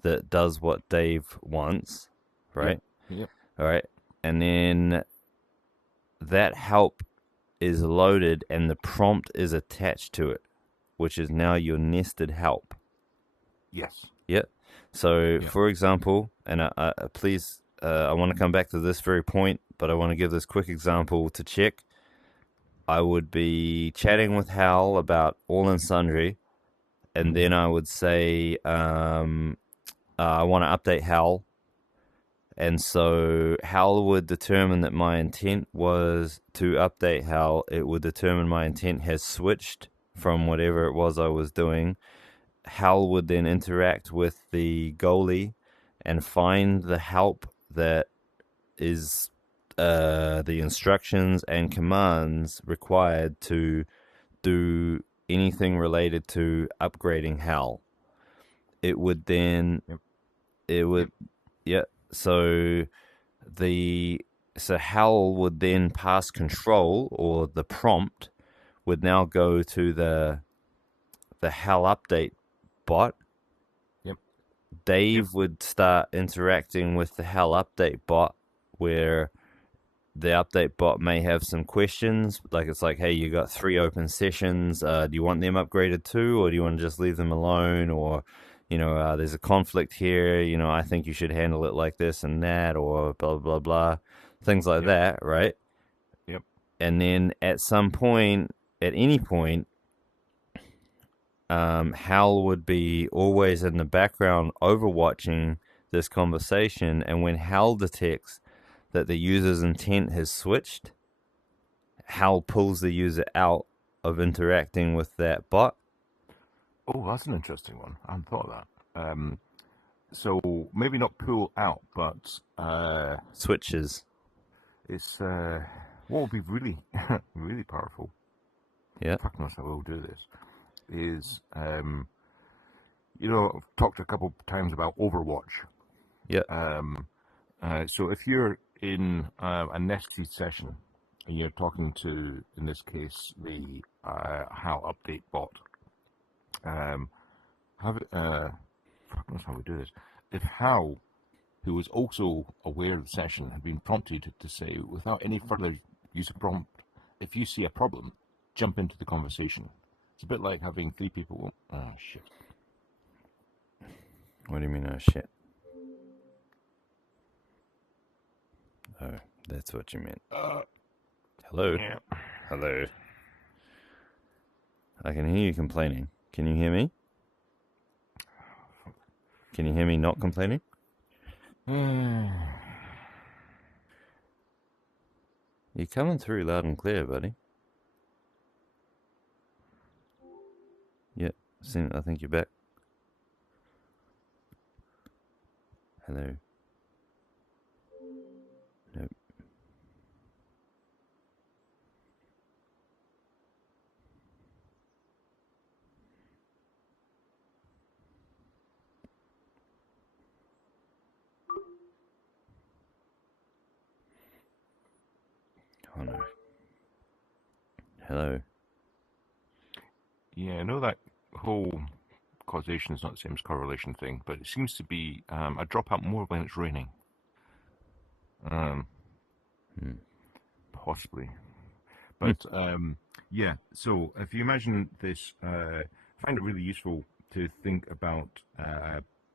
that does what Dave wants, yeah, right? yeah, All right, and then that help is loaded, and the prompt is attached to it, which is now your nested help. yes, Yep. So, yeah, for example, and please, I want to come back to this very point, but I want to give this quick example to check. I would be chatting with Hal about all and sundry, and then I would say, I want to update Hal. And so Hal would determine that my intent was to update Hal. It would determine my intent has switched from whatever it was I was doing. Hal would then interact with the goalie and find the help that is the instructions and commands required to do anything related to upgrading Hal. It would then, yep, it yep, would, yeah. So the so Hal would then pass control, or the prompt would now go to the Hal update bot. yep, yep, Dave would start interacting with the Hal update bot, where the update bot may have some questions. Like it's like, hey, you got 3 open sessions. Do you want them upgraded too, or do you want to just leave them alone? Or, there's a conflict here. I think you should handle it like this and that, or blah blah blah, things like yep, that, right? yep. And then at some point, at any point, Hal would be always in the background overwatching this conversation. And when Hal detects that the user's intent has switched, Hal pulls the user out of interacting with that bot. Oh, that's an interesting one. I hadn't thought of that. So maybe not pull out, but Switches. it's what would be really, really powerful. Yeah. Fuck knows how we'll do this. Is I've talked a couple times about Overwatch. Yeah. So if you're in a nested session and you're talking to, in this case, the HAL update bot. Fuck knows how we do this. If HAL, who was also aware of the session, had been prompted to say, without any further use of prompt, if you see a problem, jump into the conversation. It's a bit like having three people. Oh, shit. What do you mean, oh shit? Oh, that's what you meant. Hello? Yeah. Hello? I can hear you complaining. Can you hear me? Can you hear me not complaining? You're coming through loud and clear, buddy. Yeah, I think you're back. Hello? Nope. Oh no. Hello? Yeah, I know that whole causation is not the same as correlation thing, but it seems to be a dropout more when it's raining. Possibly. But yeah, so if you imagine this, I find it really useful to think about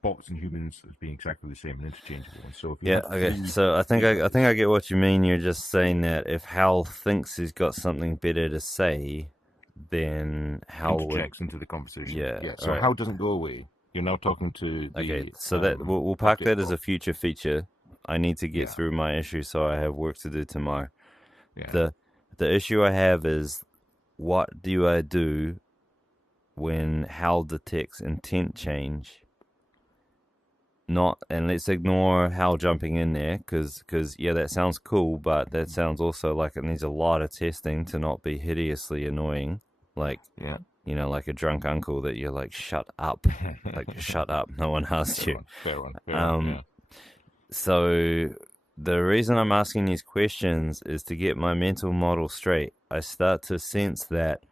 bots and humans as being exactly the same and interchangeable. And so if you have okay. So I think I get what you mean. You're just saying that if Hal thinks he's got something better to say, then Hal interjects into the conversation. Yeah. So right. Hal doesn't go away. You're now talking to the Okay. So that we'll park that as a future feature. I need to get through my issue, so I have work to do tomorrow. Yeah. The issue I have is, what do I do when HAL detects intent change? And let's ignore HAL jumping in there, because yeah, that sounds cool, but that sounds also like it needs a lot of testing to not be hideously annoying, like like a drunk uncle that you're like, shut up, like shut up, no one asked you. Fair one, yeah. So the reason I'm asking these questions is to get my mental model straight. I start to sense that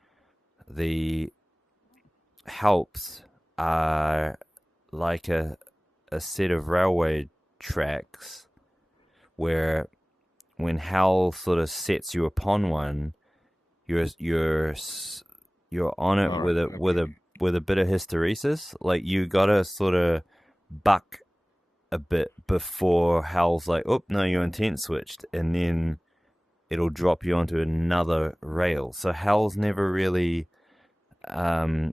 the helps are like a set of railway tracks where when HAL sort of sets you upon one, you're on it with a bit of hysteresis. Like you gotta sort of buck a bit before HAL's like, oh no, your intent switched, and then it'll drop you onto another rail. So HAL's never really HAL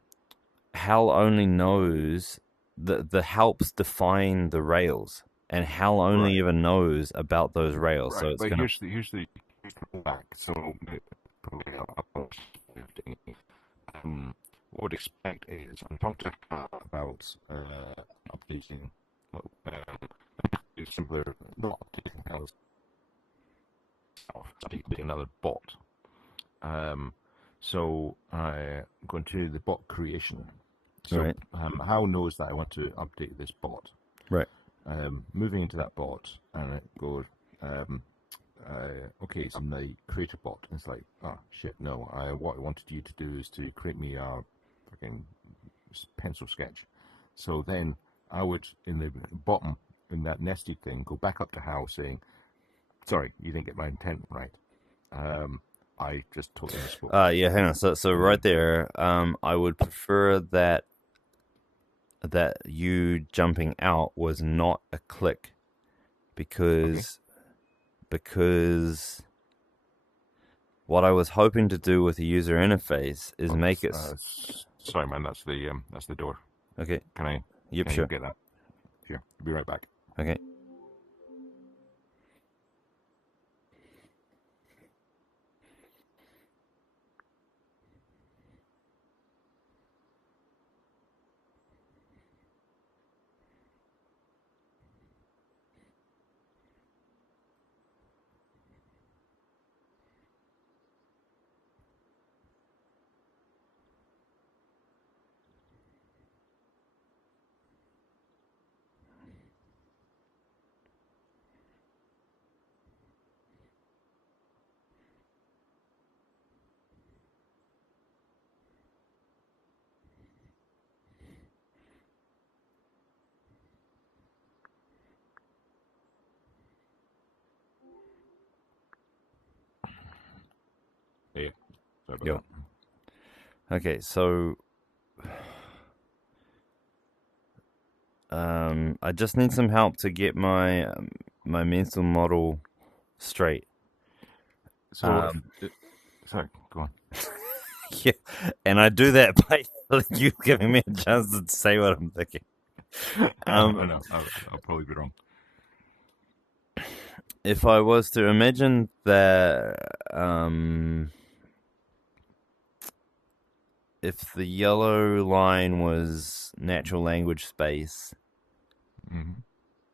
only knows the helps define the rails, and HAL only even knows about those rails. So it's here's the back. So what would expect is I'm talking about updating simpler, not updating HAL's updating another bot. So I go into the bot creation. So HAL knows that I want to update this bot. Right. Moving into that bot, and it goes, okay, so I'm the creator bot. And it's like, oh shit, no. What I wanted you to do is to create me a fucking pencil sketch. So then I would, in the bottom, in that nested thing, go back up to HAL saying, sorry, you didn't get my intent right. I just totally misspoke. Yeah, hang on. So right there, I would prefer that you jumping out was not a click, because what I was hoping to do with the user interface is make it. Sorry, man. That's the door. Okay. Can I? Yep, can sure. You get that? Sure. I'll be right back. Okay. Yep. Okay, so I just need some help to get my my mental model straight. So, sorry, go on. Yeah, and I do that by you giving me a chance to say what I'm thinking. I know, I'll probably be wrong. If I was to imagine that, if the yellow line was natural language space,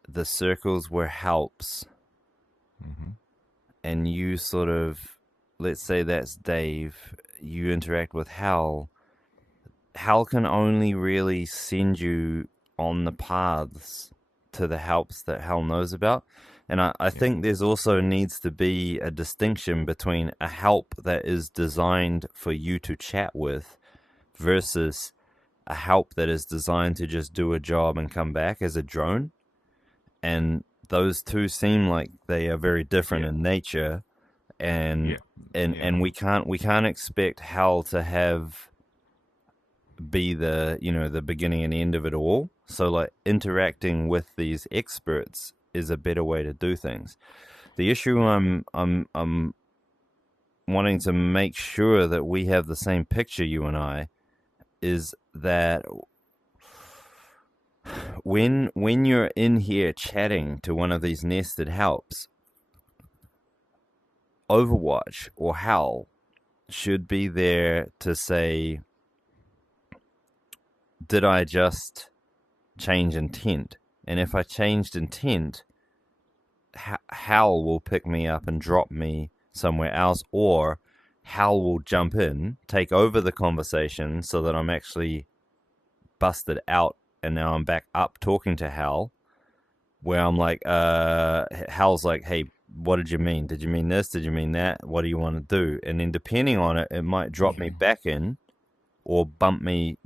the circles were helps, and you sort of, let's say that's Dave, you interact with HAL. HAL can only really send you on the paths to the helps that HAL knows about. And I think there's also needs to be a distinction between a help that is designed for you to chat with versus a help that is designed to just do a job and come back as a drone. And those two seem like they are very different in nature. And we can't expect HAL to have be the, you know, the beginning and end of it all. So like interacting with these experts is a better way to do things. The issue I'm wanting to make sure that we have the same picture, you and I, is that when you're in here chatting to one of these nested helps, Overwatch or HAL should be there to say, did I just change intent? And if I changed intent, HAL will pick me up and drop me somewhere else, or HAL will jump in, take over the conversation so that I'm actually busted out and now I'm back up talking to HAL, where I'm like, HAL's like, hey, what did you mean? Did you mean this? Did you mean that? What do you want to do? And then depending on it, it might drop me back in or bump me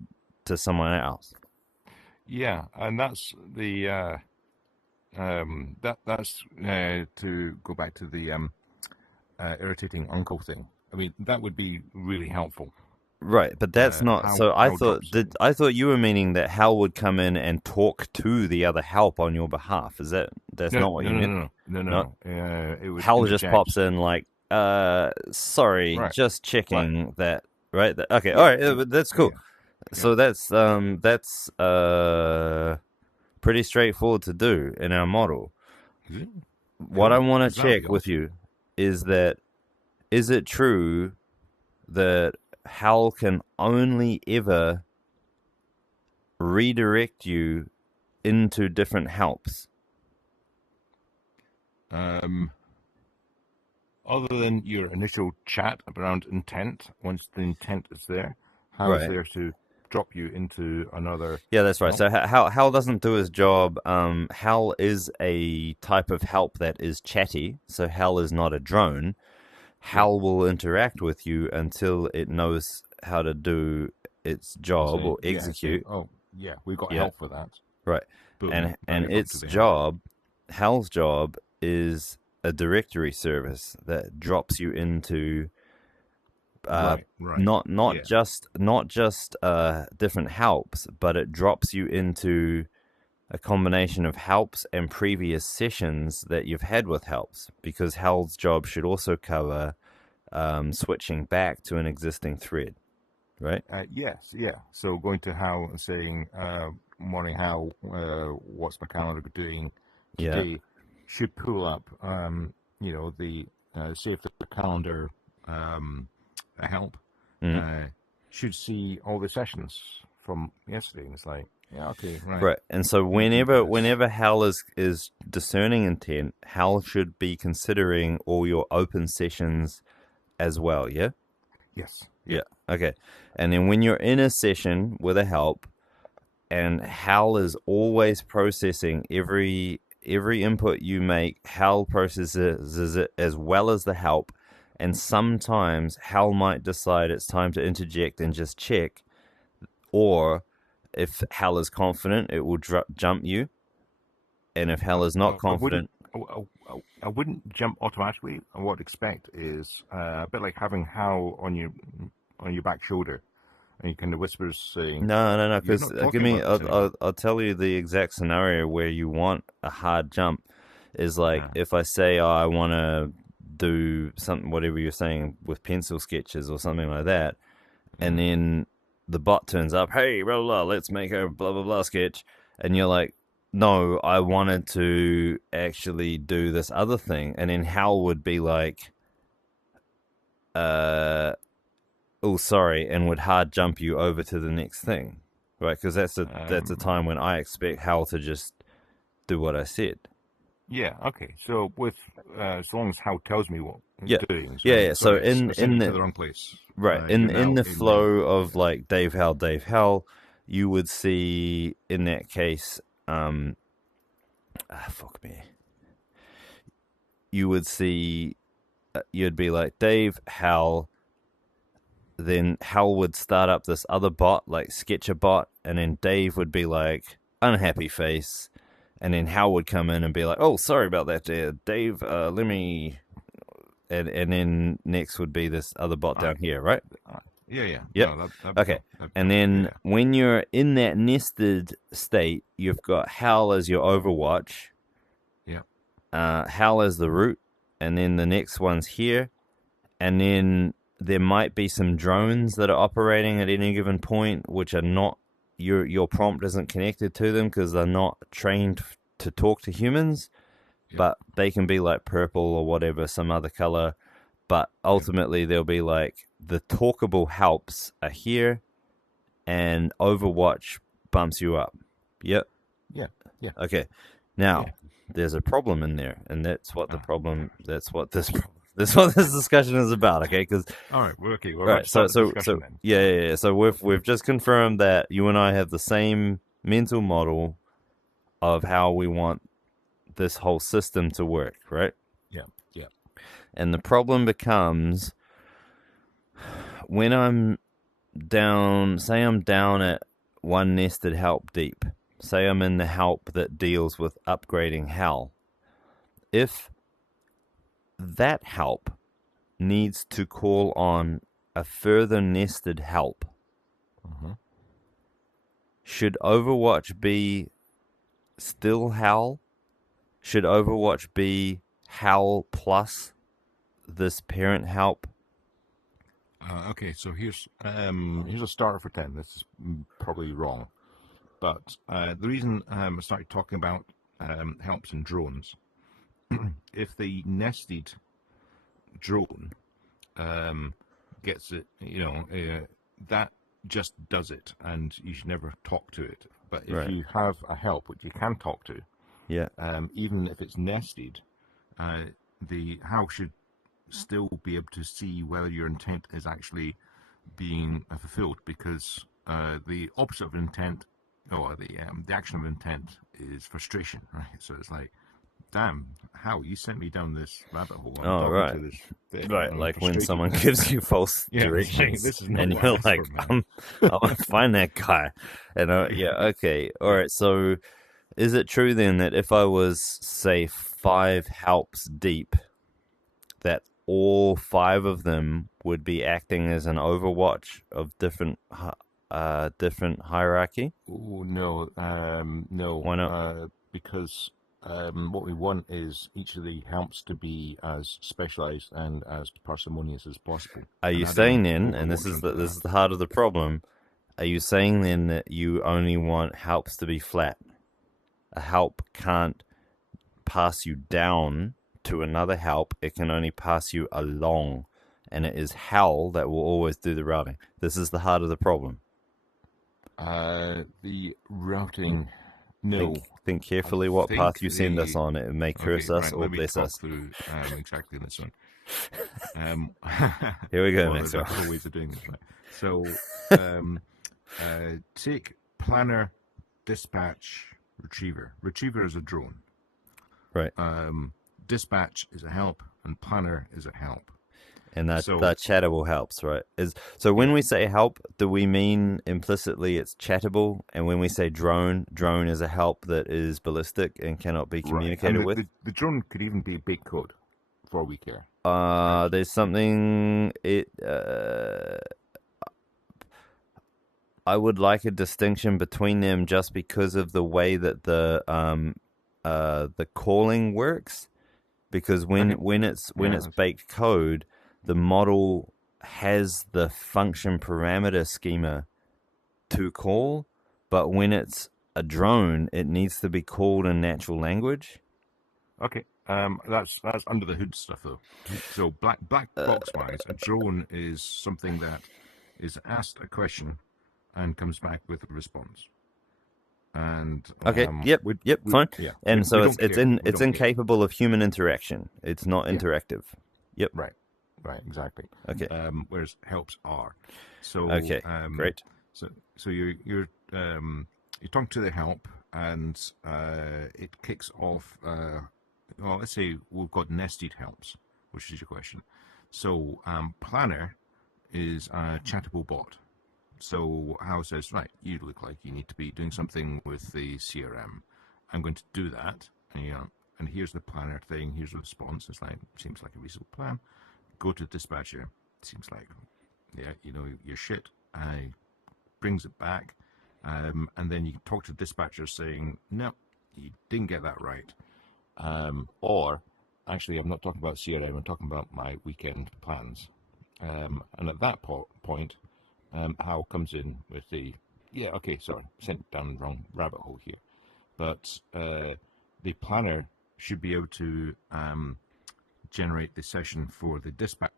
to someone else. Yeah, and that's the that's to go back to the irritating uncle thing. I mean, that would be really helpful. Right, but that's not. So I thought you were meaning that Hal would come in and talk to the other help on your behalf. Is that's not what you meant? No. It would Hal interject. just pops in like, sorry, Right. just checking that. Right. Okay. All right. That's cool. So that's pretty straightforward to do in our model. What I want to check with you is that, is it true that HAL can only ever redirect you into different helps? Other than your initial chat around intent, once the intent is there, HAL is there to drop you into another. Yeah, that's right. Help. So HAL doesn't do his job. HAL is a type of help that is chatty. So HAL is not a drone. HAL will interact with you until it knows how to do its job or execute. We've got help for that. Right. Boom, and its job, HAL's job, is a directory service that drops you into not just different helps, but it drops you into a combination of helps and previous sessions that you've had with helps, because HAL's job should also cover switching back to an existing thread, right? Yes, yeah. So going to HAL and saying, morning HAL, what's my calendar doing today, should pull up, the say if the calendar help should see all the sessions from yesterday, and it's like, right. And so whenever HAL is discerning intent, HAL should be considering all your open sessions as well. Yes. Yeah. Okay. And then when you're in a session with a help, and HAL is always processing every input you make, HAL processes it as well as the help. And sometimes HAL might decide it's time to interject and just check, or if HAL is confident, it will jump you, and if HAL is not confident, I wouldn't jump automatically. And what I'd expect is a bit like having HAL on your back shoulder, and he kind of whispers saying, No. "You're Because not give talking me. about this anymore." I'll tell you the exact scenario where you want a hard jump. Is like Yeah. if I say, oh, I want to do something, whatever you're saying with pencil sketches or something like that, and Yeah. then the bot turns up, hey, blah, blah, blah, let's make a blah, blah, blah sketch. And you're like, no, I wanted to actually do this other thing. And then Hal would be like, oh, sorry, and would hard jump you over to the next thing, right? Because that's a time when I expect Hal to just do what I said. Yeah. Okay. So with as long as HAL tells me what it's Yeah, doing. yeah, So yeah. So sorry, I sent in you to the the wrong place. right You're in now the in the flow of yeah. like Dave Hal, you would see in that case, fuck me, you would see, you'd be like Dave Hal, then Hal would start up this other bot like Sketcher bot, and then Dave would be like unhappy face, and then Hal would come in and be like, oh, sorry about that, Dave. Let me. And then next would be this other bot Uh, down here, right? yeah. Yep. No, that'd be Okay. cool. That'd be And cool. then Yeah. when you're in that nested state, you've got Hal as your Overwatch, Yeah. Hal as the root, and then the next one's here. And then there might be some drones that are operating at any given point, which are not, your prompt isn't connected to them because they're not trained to talk to humans, Yep. but they can be like purple or whatever, some other color. But Yep. ultimately, they'll be like the talkable helps are here, and Overwatch bumps you up. Yep. Yeah. Yeah. Okay. Now, Yeah. there's a problem in there, and that's what the Ah. problem. That's what this. That's what this discussion is about. Okay, because All right. We're okay. We're all about right. to start this discussion then. Yeah. So we've just confirmed that you and I have the same mental model of how we want this whole system to work, right? Yeah. Yeah. And the problem becomes when I'm down, say I'm down at one nested help deep, say I'm in the help that deals with upgrading HAL. If that help needs to call on a further nested help, should Overwatch be still HAL? Should Overwatch be HAL plus this parent help? Okay, so here's a starter for 10. This is probably wrong, but the reason I started talking about helps in drones, if the nested drone gets it, that just does it, and you should never talk to it. But if Right. you have a help which you can talk to, Yeah. even if it's nested, the how should still be able to see whether your intent is actually being fulfilled, because the opposite of intent, or the action of intent, is frustration, right? So it's like, damn, how you sent me down this rabbit hole. I'm Oh, talking right. to this thing, Right, and I'm like when frustrated. someone gives you false Yeah, it's like, directions, this is not and what I you're asked like, for, man. I want to find that guy, and yeah, okay, all Yeah. right. So, is it true then that if I was, say, 5 helps deep, that all 5 of them would be acting as an Overwatch of different hierarchy? Oh no, no, Why not? because what we want is each of the helps to be as specialized and as parsimonious as possible. Are And you adding saying then, and Overwatch onto this that. is the heart of the problem? Are you saying then that you only want helps to be flat? A help can't pass you down to another help, it can only pass you along. And it is HAL that will always do the routing. This is the heart of the problem. The routing, no. Think I carefully what think path you send us the on. It may curse Okay, us right. or Let me bless talk us. through exactly this one. Um, Here we go, well, there's a Maxwell. couple of ways of doing this, right? So, take planner, dispatch, retriever. Retriever is a drone. Right. Dispatch is a help, and planner is a help. And that So chattable helps, right? So yeah, when we say help, do we mean implicitly it's chattable? And when we say drone, drone is a help that is ballistic and cannot be right. And communicated with? the drone could even be big code for all we care. Right? There's something I would like a distinction between them just because of the way that the calling works. Because Okay. when it's Yeah. baked code, the model has the function parameter schema to call, but when it's a drone, it needs to be called in natural language. Okay. That's under the hood stuff though. So black box wise, a drone is something that is asked a question and comes back with a response. And Okay, yep, fine. we And so don't care. We it's don't care. incapable of human interaction. It's not Yeah. interactive. Yep. Right. Right. Exactly. Okay. Whereas helps are. So Okay. Great. so so you're talking to the help, and it kicks off. Well, let's say we've got nested helps, which is your question. So planner is a chattable bot. So HAL says, right, you look like you need to be doing something with the CRM. I'm going to do that. And, and here's the planner thing. Here's the response. It's like, seems like a reasonable plan. Go to dispatcher. Seems like, yeah, your shit. I brings it back. And then you talk to dispatcher saying, no, you didn't get that right. Or actually, I'm not talking about CRM. I'm talking about my weekend plans. And at that point, HAL comes in with the, yeah, okay, sorry, sent down the wrong rabbit hole here. But the planner should be able to generate the session for the dispatch.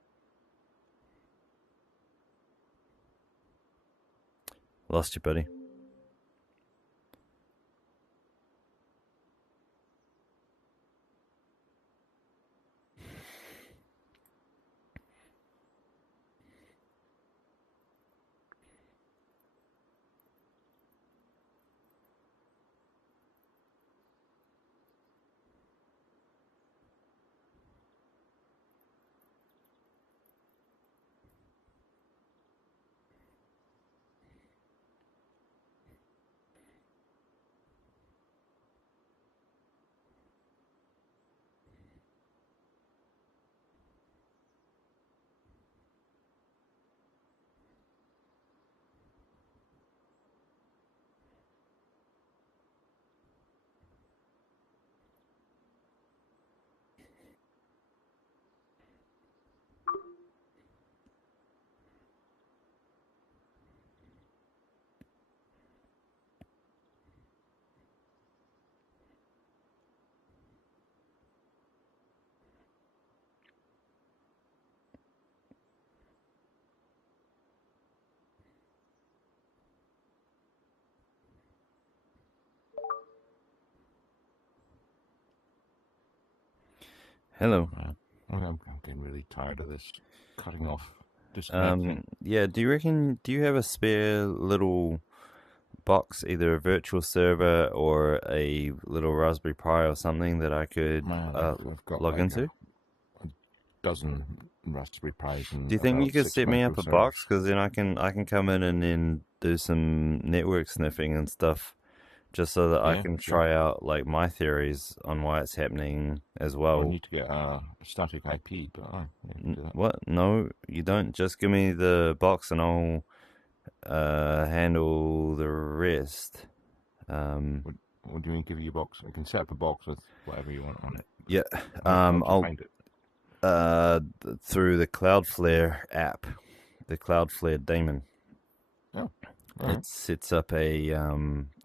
Lost you, buddy. Hello. I'm getting really tired of this cutting off, disconnecting. Yeah, do you have a spare little box, either a virtual server or a little Raspberry Pi or something that I could Man, I've got log like into? a dozen Raspberry Pis Do and you think you about could six set me up a microservers. box? Because then I can come in and then do some network sniffing and stuff, just so that I Yeah, can sure. try out like my theories on why it's happening as Well, I well. need to get a static IP, but yeah, you can do that. What? No, you don't. Just give me the box and I'll handle the rest. Um, What do you mean, give you a box? I can set up a box with whatever you want on it. yeah. How'd you I'll find it? through the Cloudflare app, the Cloudflare daemon. Oh, all right. It sets up a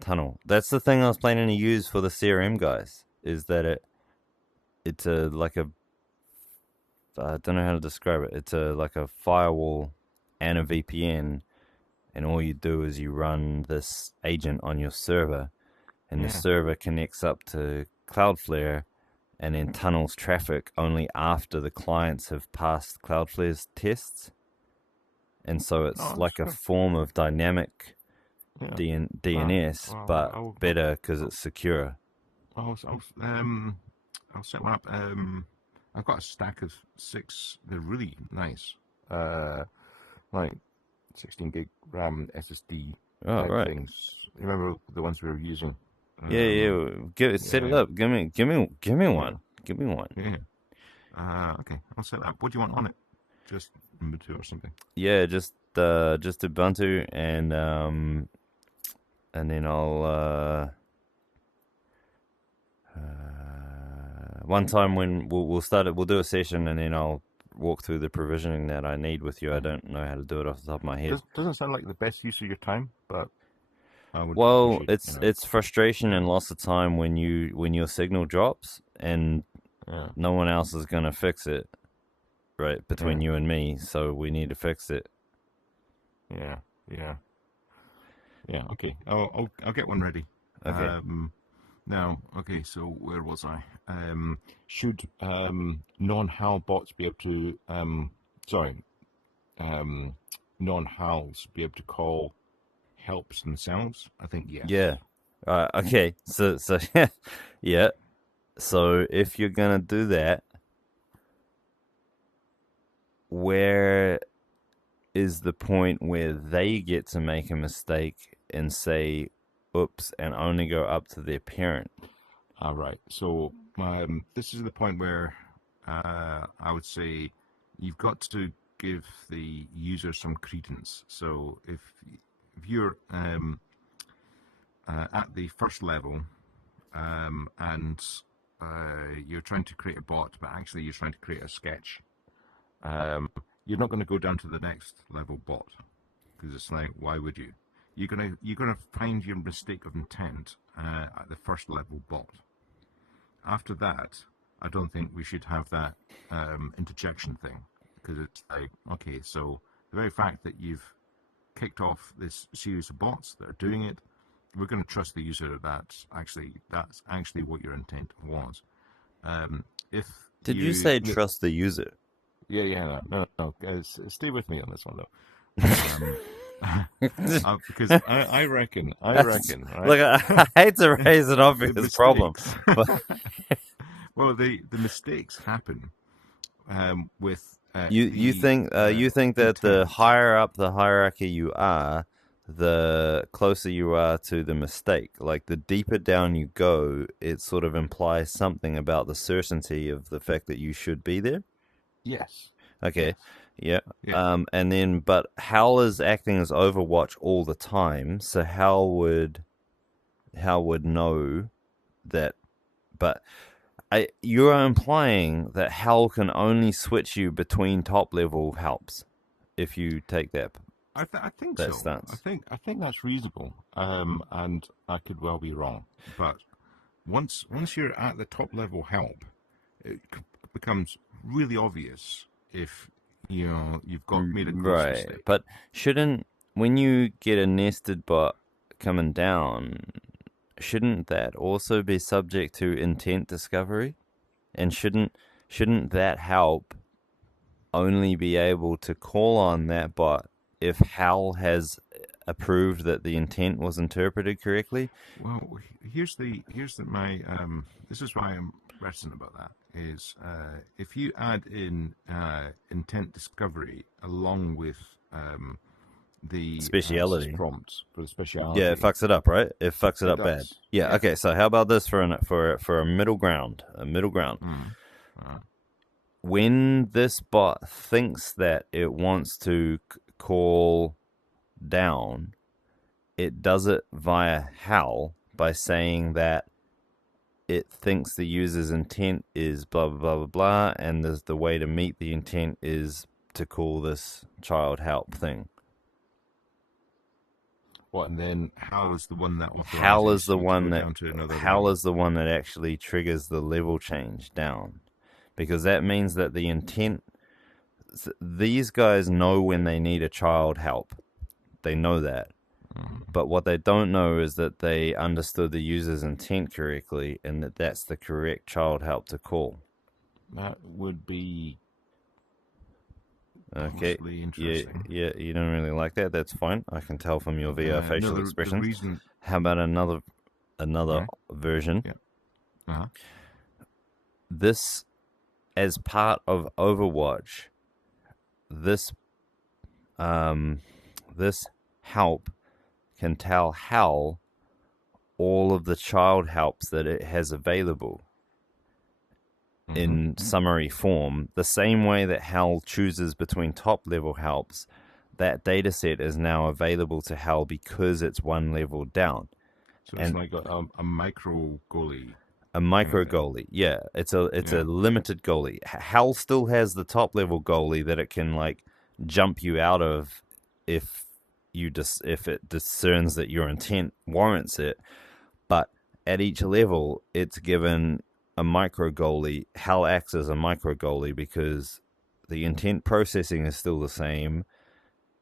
tunnel. That's the thing I was planning to use for the CRM guys. Is that it's a like a I don't know how to describe it. It's a like a firewall and a VPN, and all you do is you run this agent on your server, and the Yeah. server connects up to Cloudflare and then tunnels traffic only after the clients have passed Cloudflare's tests. And so it's Oh, that's like a good. form of dynamic Yeah. DNS, Well, but better because it's secure. I'll set one up. I've got a stack of 6. They're really nice. Like 16 gig RAM SSD Oh, type right. things. Remember the ones we were using? Yeah, yeah. Set it Yeah, up. Give me yeah, one. Give me one. yeah. Okay, I'll set that up. What do you want on it? Just Ubuntu or something? Yeah, just Ubuntu and then I'll one time when we'll start it, we'll do a session and then I'll walk through the provisioning that I need with you. I don't know how to do it off the top of my head. Doesn't sound like the best use of your time, but I would Well, appreciate, it's frustration yeah, and loss of time when your signal drops and yeah, no one else is gonna fix it, right? yeah, Between you and me, so we need to fix it. yeah, yeah, yeah. Okay, I'll get one ready. Okay. Now, okay, so where was I? Should non-HAL bots be able to, sorry, um, non-HALs be able to call helps themselves? I think yes. Yeah. Okay. So yeah. So if you're gonna do that, where is the point where they get to make a mistake and say oops and only go up to their parent? All right. So this is the point where I would say you've got to give the user some credence. So if you're at the first level and you're trying to create a bot, but actually you're trying to create a sketch, you're not going to go down to the next level bot because it's like, why would you? You're gonna find your mistake of intent at the first level bot. After that, I don't think we should have that interjection thing because it's like, okay, so the very fact that you've kicked off this series of bots that are doing it, we're going to trust the user that that's actually what your intent was. If Did you say trust the user? yeah, yeah, no, guys, stay with me on this one though. Because I reckon, right? Look, I hate to raise an The obvious problem, mistakes. but Well, the mistakes happen with you the think that the intent. higher up the hierarchy you are, the closer you are to the mistake. Like the deeper down you go, it sort of implies something about the certainty of the fact that you should be there. Yes, Okay, yes, yeah. yeah. And then, but Hal is acting as Overwatch all the time, so Hal would know that. But you're implying that Hal can only switch you between top level helps if you take I think that so. stance. I think that's reasonable. And I could well be wrong, but once you're at the top level help, it becomes really obvious if you've got made a gross Right, mistake. but shouldn't when you get a nested bot coming down, shouldn't that also be subject to intent discovery? And shouldn't that help only be able to call on that bot if HAL has approved that the intent was interpreted correctly? Well, here's my this is why I'm reticent about that is if you add in intent discovery along with the Speciality. sysprompt for the Yeah, it speciality, fucks it up, right? It fucks it it up bad. does. Yeah. Yeah. Okay. So how about this for a middle ground? A middle ground. Mm. When this bot thinks that it wants to call down, it does it via HAL by saying that it thinks the user's intent is blah blah blah blah blah, and the way to meet the intent is to call this child help thing. What, and then HAL is the one that HAL is authorizes the you to one go that down to another HAL level. is the one that actually triggers the level change down, because that means that the intent. These guys know when they need a child help. They know that. But what they don't know is that they understood the user's intent correctly and that that's the correct child help to call. That would be Okay. possibly Yeah, interesting. yeah, you don't really like that. That's fine. I can tell from your VR No, facial the expressions. reason. How about another Right? version? Yeah. Uh-huh. This as part of Overwatch, this this help can tell HAL all of the child helps that it has available in summary form. The same way that HAL chooses between top level helps, that dataset is now available to HAL because it's one level down. So it's like a micro goalie. A micro goalie, yeah. It's a limited goalie. HAL still has the top level goalie that it can like jump you out of if if it discerns that your intent warrants it. But at each level, it's given a micro goalie. HAL acts as a micro goalie because the intent processing is still the same,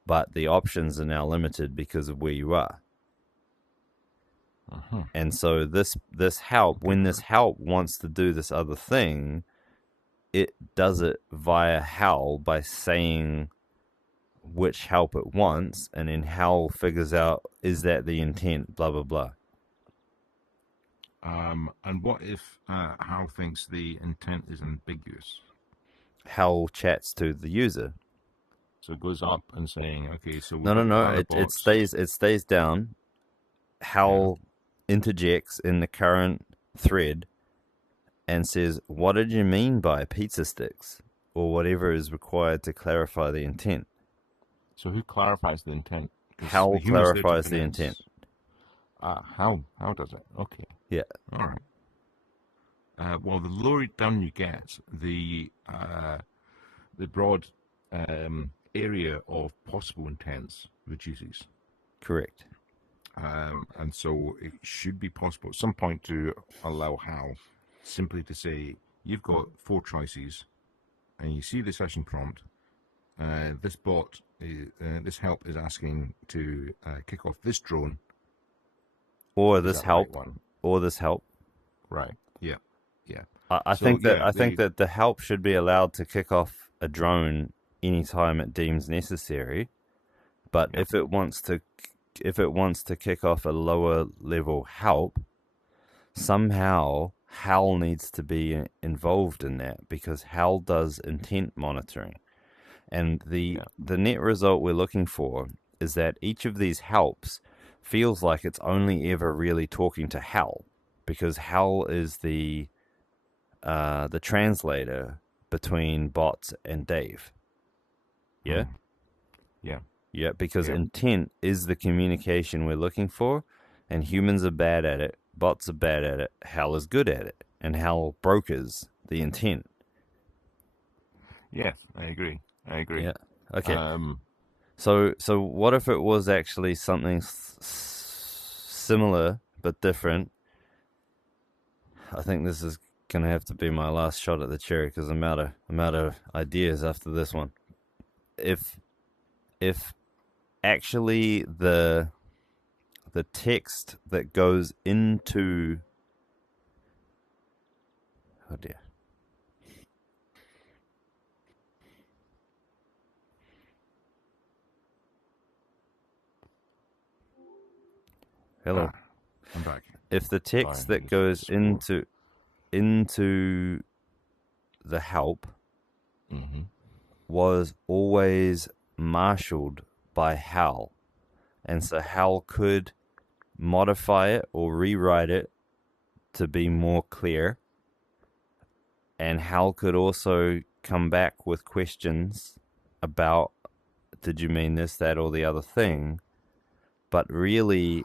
but the options are now limited because of where you are. And so this help, when this help wants to do this other thing, it does it via HAL by saying which help it wants, and then HAL figures out, is that the intent, blah, blah, blah. And what if HAL thinks the intent is ambiguous? HAL chats to the user. So it goes up and saying, okay, so no. It stays down. HAL interjects in the current thread and says, what did you mean by pizza sticks? Or whatever is required to clarify the intent. So who clarifies the intent? HAL clarifies the intent. How does it? Okay. Yeah. All right. Well, the lower down you get, the broad area of possible intents reduces. Correct. And so it should be possible at some point to allow HAL simply to say, you've got 4 choices, and you see the session prompt. This bot, this help is asking to kick off this drone. Or this help. Right one? Or this help. Right. Yeah. Yeah. I think that the help should be allowed to kick off a drone anytime it deems necessary. But if it wants to kick off a lower level help, somehow HAL needs to be involved in that, because HAL does intent monitoring. And the net result we're looking for is that each of these helps feels like it's only ever really talking to HAL, because HAL is the translator between bots and Dave. Yeah? Yeah. Yeah, because intent is the communication we're looking for, and humans are bad at it, bots are bad at it, HAL is good at it, and HAL brokers the intent. Yes, I agree. Yeah. Okay. So what if it was actually something similar but different? I think this is gonna have to be my last shot at the cherry, because I'm out of ideas after this one. If actually the text that goes into, oh dear. Hello. I'm back. If the text that goes into the help was always marshaled by HAL, and so HAL could modify it or rewrite it to be more clear, and HAL could also come back with questions about, did you mean this, that, or the other thing? But really,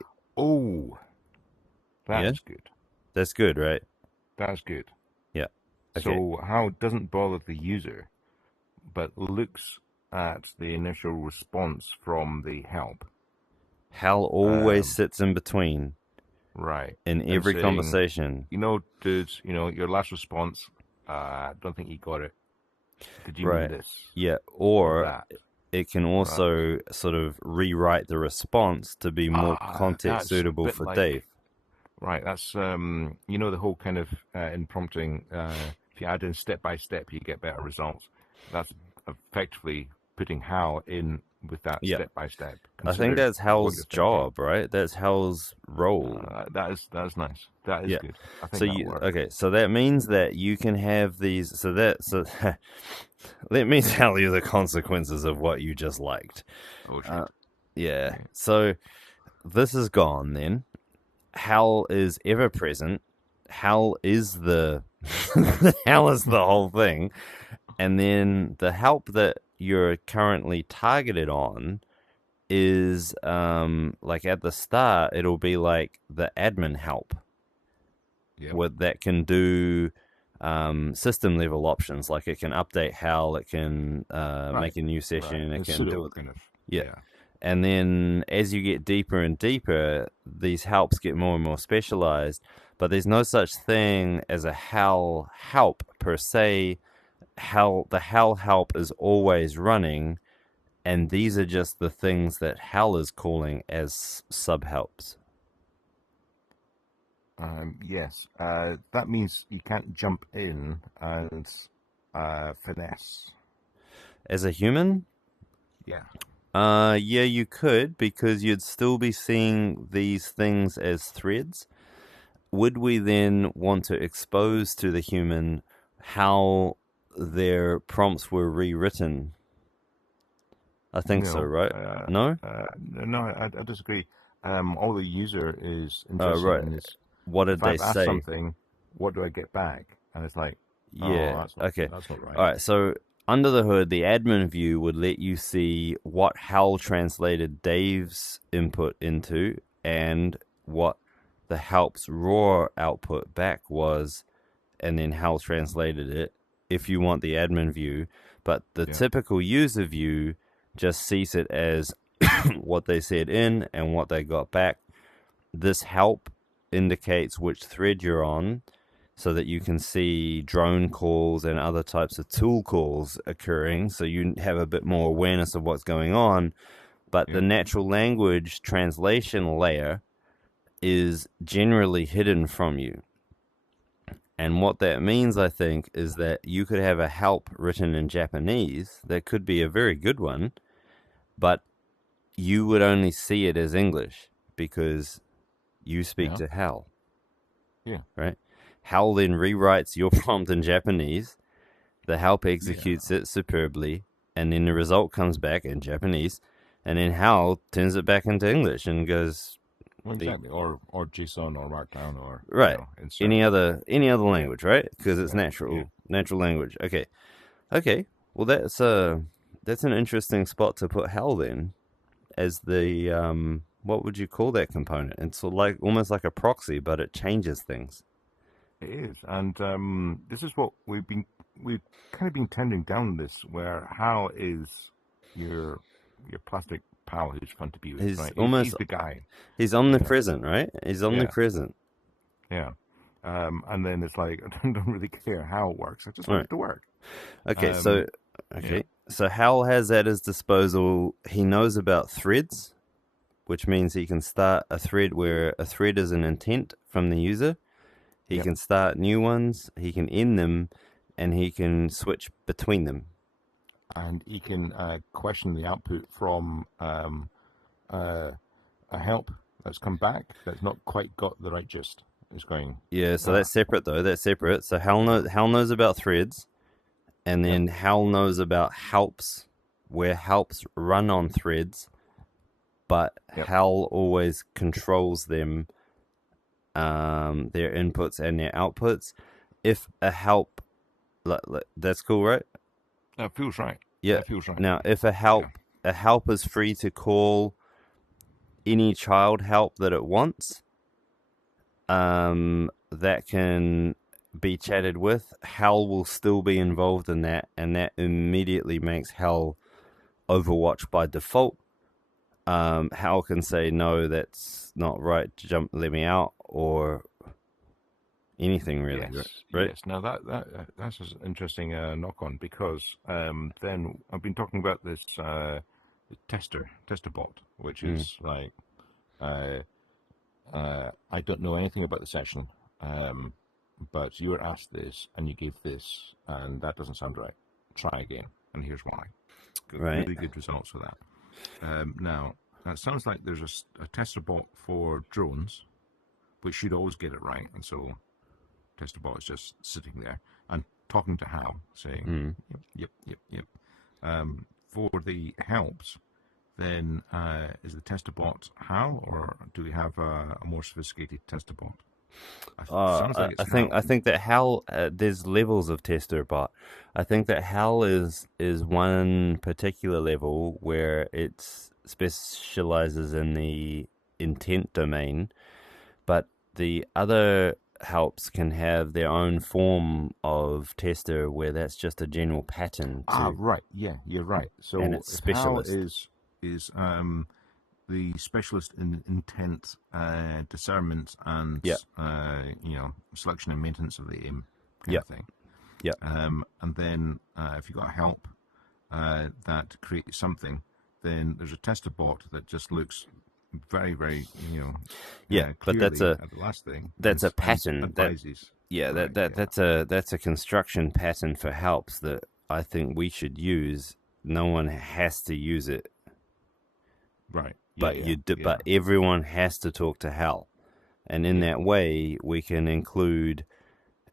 that's good. That's good, right? That's good. Yeah. Okay. So HAL doesn't bother the user, but looks at the initial response from the help. HAL always sits in between. Right. In every conversation. Dudes, your last response, don't think you got it. Did you mean this? Yeah. Or it can also sort of rewrite the response to be more context suitable for Dave. Right. That's, the whole kind of in prompting, if you add in step by step, you get better results. That's effectively putting HAL in with that Yeah. step by step. I think Consider that's what HAL's you're thinking. job, right? That's HAL's role. That is nice. That is Yeah. good. I So think that'll you work. okay? So that means that you can have these. So let me tell you the consequences of what you just liked. Oh Uh, shit. yeah. Yeah. So this is gone then. HAL is ever present. HAL is the HAL is the whole thing, and then the help that you're currently targeted on is like at the start it'll be like the admin help Yep. what that can do system level options like it can update HAL, it can Right. make a new Right. session, it It's can do pseudo it. kind of. Yeah. Yeah. And then as you get deeper and deeper, these helps get more and more specialized, but there's no such thing as a HAL help per se. The HAL help is always running, and these are just the things that HAL is calling as sub helps. Yes. That means you can't jump in and finesse. As a human, Yeah. yeah, you could because you'd still be seeing these things as threads. Would we then want to expose to the human how their prompts were rewritten? I think so, No. right? No? No. I disagree. All the user is Oh, interested right. in is What did if they I've asked say? something, what do I get back? And it's like, oh, Yeah. that's not Okay. that's not All right. right. So under the hood, the admin view would let you see what HAL translated Dave's input into and what the help's raw output back was, and then HAL translated it if you want the admin view. But the Yeah. typical user view just sees it as what they said in and what they got back. This help indicates which thread you're on so that you can see drone calls and other types of tool calls occurring so you have a bit more awareness of what's going on. But the Yeah. natural language translation layer is generally hidden from you. And what that means, I think, is that you could have a help written in Japanese that could be a very good one, but you would only see it as English because you speak Yeah. to HAL, Yeah. right? HAL then rewrites your prompt in Japanese. The help Yeah. executes it superbly, and then the result comes back in Japanese, and then HAL turns it back into English and goes, Well, the exactly. Or JSON or Markdown or right, insert. any other language, right? Because it's Yeah. Yeah. natural language. Okay, okay. Well, that's an interesting spot to put HAL then as the what would you call that component? It's sort of like almost like a proxy, but it changes things. It is, and this is what we've kind of been tending down this, where how is your your plastic pal who's fun to be with, He's right? almost He's the guy, he's yeah, omnipresent, right? He's yeah, omnipresent. yeah. And then it's like I don't really care how it works. I just All want right. it to work. Okay. Um, yeah, So Hal has at his disposal. He knows about threads, which means he can start a thread where a thread is an intent from the user. He yeah, can start new ones. He can end them, and he can switch between them. and he can question the output from a help that's come back that's not quite got the right gist. It's going, Yeah. So ah, that's separate though. That's separate. So yeah, Hal knows about threads. And yeah, then Hal knows about helps, where helps run on threads, but yep. Hal always controls them, their inputs and their outputs. If a help, that's cool, right? That feels right. Yeah. That feels right. Now, if Yeah. a help is free to call any child help that it wants, that can be chatted with, Hal will still be involved in that, and that immediately makes Hal Overwatch by default. Hal can say no, that's not right. Jump, let me out, or anything really, Yes. right? Yes. Now that's an interesting knock on because then I've been talking about this tester bot, which Mm. is like uh, I don't know anything about the session, um, but you were asked this and you gave this, and that doesn't sound right. Try again, and here's why. Got Right. really good results for that. Now, it sounds like there's a tester bot for drones, which should always get it right. And so tester bot is just sitting there and talking to HAL, saying, yep. For the helps, then is the tester bot HAL, or do we have a more sophisticated tester bot? Sounds like it's HAL. I think that HAL there's levels of tester bot. I think that HAL is one particular level where it specializes in the intent domain, but the other helps can have their own form of tester where that's just a general pattern too, Right. Yeah, you're right. and So it's if HAL specialist. is the specialist in intent, discernment, and Yeah, selection and maintenance of the aim kind yeah, of thing. yeah, And then if you've got a help that creates something, then there's a tester bot that just looks very, very, yeah. But clearly at the last thing that's a and pattern that advises. yeah Right. Yeah. that's a construction pattern for helps that I think we should use. No one has to use it, Right. Yeah. but Yeah. Yeah. but everyone has to talk to HAL, and in Yeah. that way we can include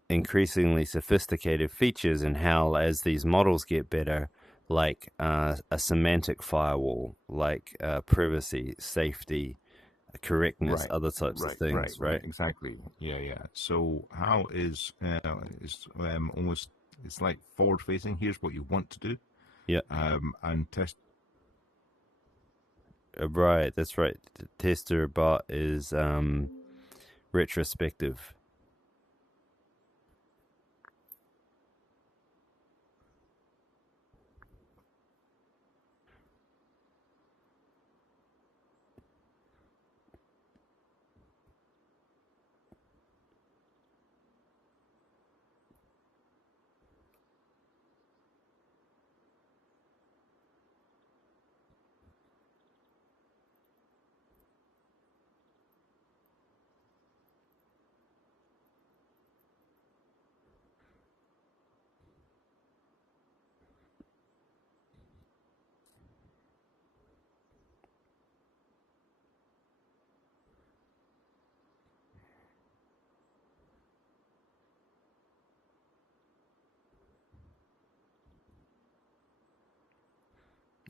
increasingly sophisticated features in HAL as these models get better, like a semantic firewall, like privacy, safety, correctness, Right. other types of Right. Right. things, Right. right? Exactly. Yeah. Yeah. So how is almost, it's like forward facing. Here's what you want to do. Yeah. And test. Right, that's right. Tester bot is retrospective.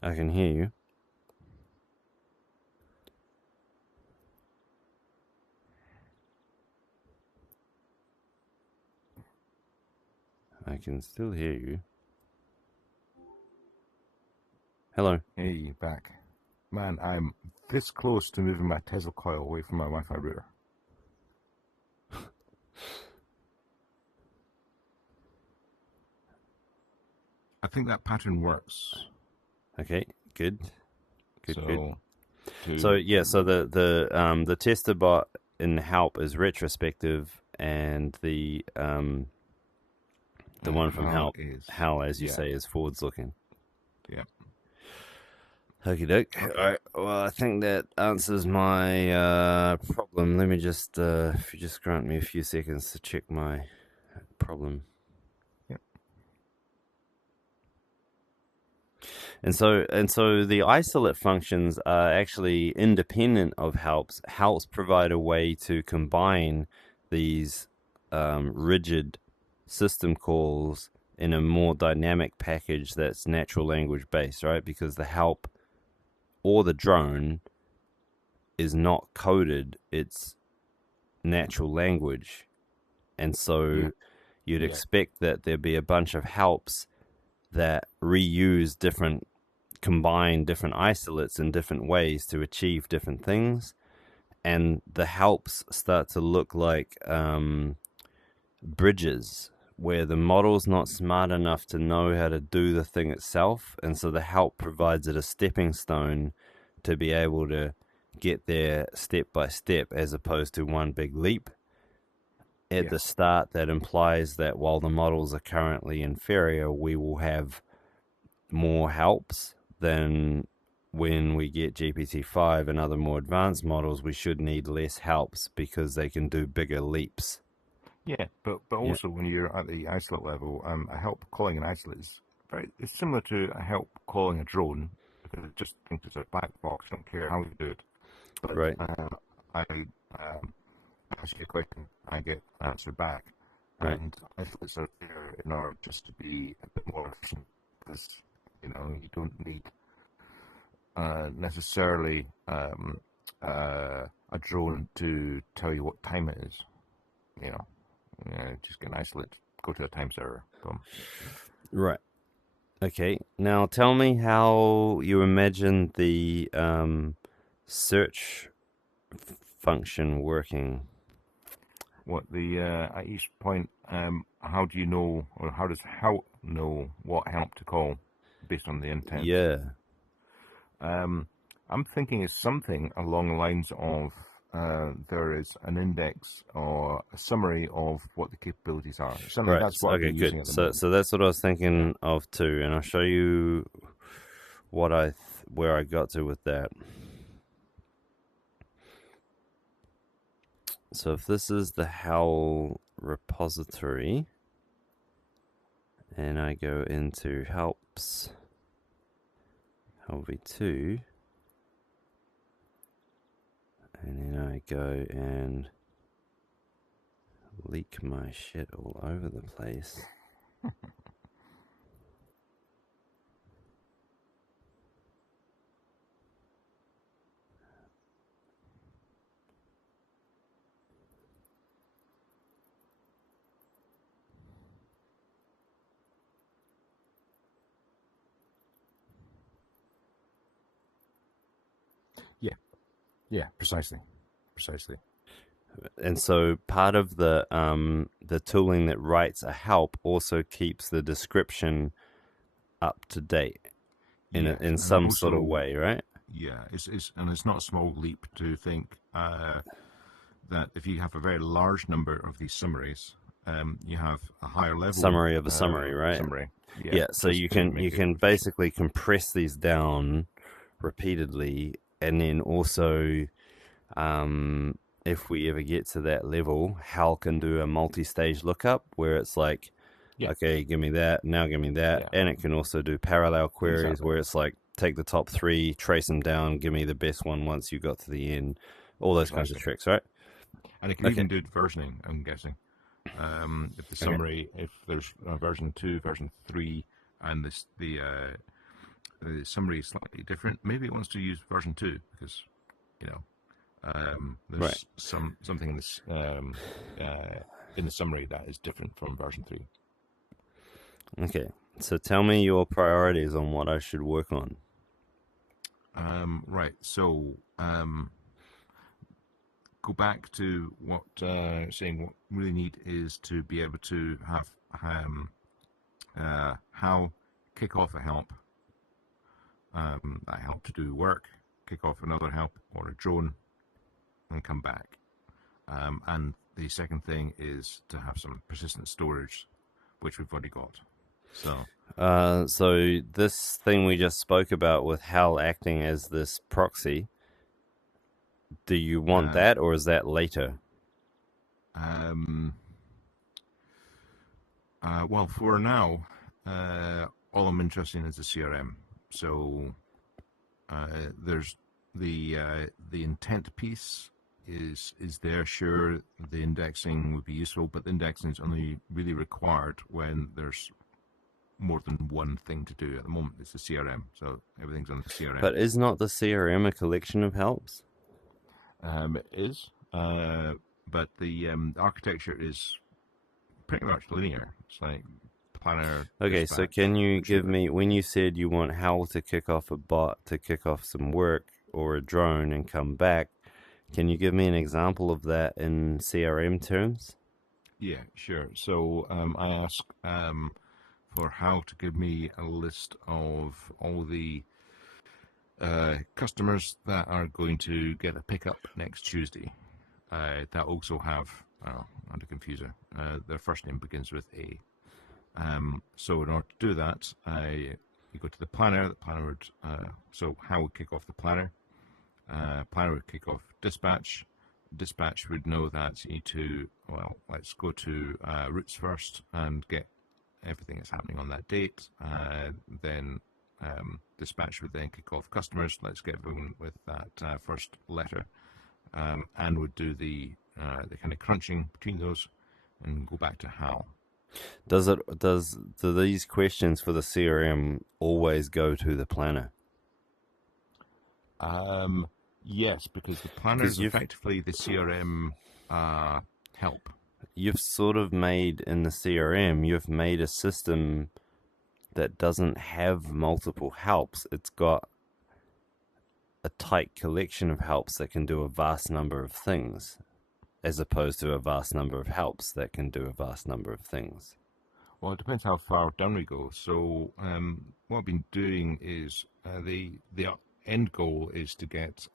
I can hear you. I can still hear you. Hello. Hey, back. Man, I'm this close to moving my Tesla coil away from my Wi-Fi router. I think that pattern works. Okay, good. Good. So, So yeah, so the tester bot in help is retrospective, and the one from HAL help, is, HAL, as you yeah, say, is forwards looking. yeah. Okie doke. Okay. All right. Well, I think that answers my problem. Let me just, if you just grant me a few seconds to check my problem. Yep. And so the isolate functions are actually independent of helps. Helps provide a way to combine these rigid system calls in a more dynamic package that's natural language based, right? Because the help or the drone is not coded, it's natural language. And so you'd expect that there'd be a bunch of helps that reuse combine different isolates in different ways to achieve different things. And the helps start to look like bridges where the model's not smart enough to know how to do the thing itself. And so the help provides it a stepping stone to be able to get there step by step as opposed to one big leap at the start. That implies that while the models are currently inferior, we will have more helps than when we get GPT-5 and other more advanced models. We should need less helps because they can do bigger leaps. Yeah, but also when you're at the isolate level, a help calling an isolate is it's similar to a help calling a drone because it just thinks it's a black box. I don't care how you do it. But Right. I ask you a question, I get an answer back. Right. And I feel it's out there in order just to be a bit more efficient because, you know, you don't need necessarily a drone to tell you what time it is. You know, just get an isolate, go to a time server. Boom. Right. Okay. Now tell me how you imagine the search function working. What the at each point, how do you know, or how does HAL know what help to call based on the intent? Yeah. I'm thinking it's something along the lines of there is an index or a summary of what the capabilities are. Certainly, Right. that's what I've Okay, been using good. at the So moment. so that's what I was thinking of too, and I'll show you what where I got to with that. So if this is the HAL repository, and I go into helps, HAL v2, and then I go and leak my shit all over the place. Yeah, precisely. And so part of the tooling that writes a help also keeps the description up to date Yes, in and some sort of also, way, right? yeah, it's not a small leap to think that if you have a very large number of these summaries, you have a higher level Summary of a summary, right? summary. Yeah, Yeah, so just to make you it can efficient. basically compress these down repeatedly, and then also if we ever get to that level, HAL can do a multi-stage lookup where it's like, Yeah, okay, give me that, now give me that, yeah, and it can also do parallel queries exactly. where it's like, take the top three, trace them down, give me the best one once you got to the end, all those kinds of Precisely. tricks, right? And it can Okay, even do versioning, I'm guessing. If the okay. summary, if there's version 2, version 3, and the summary is slightly different, maybe it wants to use version 2 because, you know, Right. there's something in the summary that is different from version 3. Okay. So tell me your priorities on what I should work on. Right. So go back to what saying what we really need is to be able to have how kick off a help, that help to do work, kick off another help or a drone, and come back. And the second thing is to have some persistent storage, which we've already got. So this thing we just spoke about with HAL acting as this proxy, do you want Uh, that or is that later? um, well, for now, all I'm interested in is the CRM. So there's the intent piece is there. Sure, the indexing would be useful, but the indexing is only really required when there's more than one thing to do. At the moment, it's the CRM, so everything's on the CRM. But is not the CRM a collection of helps? It is, but the architecture is pretty much linear. It's like planner, Okay, so dispatch, can you give retriever. me, when you said you want HAL to kick off a bot to kick off some work or a drone and come back, can you give me an example of that in CRM terms? Yeah, sure. So I ask for how to give me a list of all the customers that are going to get a pickup next Tuesday. That also have, not a confuser, their first name begins with A. So in order to do that, you go to the planner. The planner would, so how would kick off the planner? Planner would kick off dispatch. Dispatch would know that you need to, well, let's go to routes first and get everything that's happening on that date. Then dispatch would then kick off customers. Let's get moving with that first letter, and would do the kind of crunching between those, and go back to HAL. Do these questions for the CRM always go to the planner? Yes, because the planner is effectively the CRM help. You've sort of made in the CRM, you've made a system that doesn't have multiple helps. It's got a tight collection of helps that can do a vast number of things, as opposed to a vast number of helps that can do a vast number of things. Well, it depends how far down we go. So what I've been doing is the end goal is to get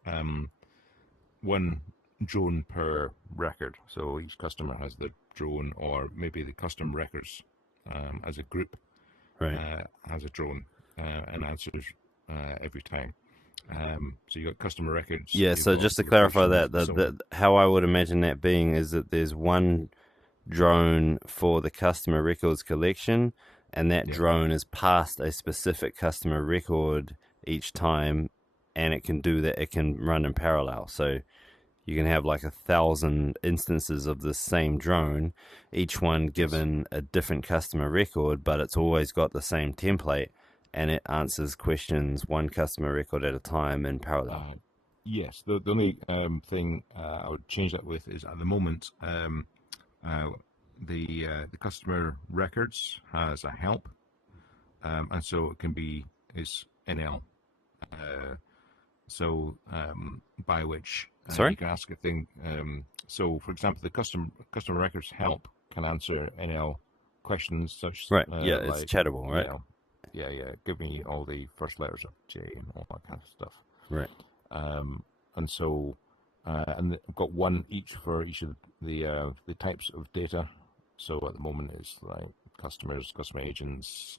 one drone per record. So each customer has the drone, or maybe the custom records as a group has a drone and answers every time. So you got customer records. Yeah. So just to clarify that, how I would imagine that being is that there's one drone for the customer records collection, and that drone is passed a specific customer record each time, and it can do that. It can run in parallel. So you can have like 1,000 instances of the same drone, each one given a different customer record, but it's always got the same template, and it answers questions one customer record at a time in parallel. Yes. The only thing I would change that with is at the moment the customer records has a help, and so it can be is NL. By which you can ask a thing. So, for example, the customer records help can answer NL questions such it's like, chattable, right? Give me all the first letters of J and all that kind of stuff. Right. And so, and I've got one each for each of the types of data. So at the moment it's like customers, customer agents,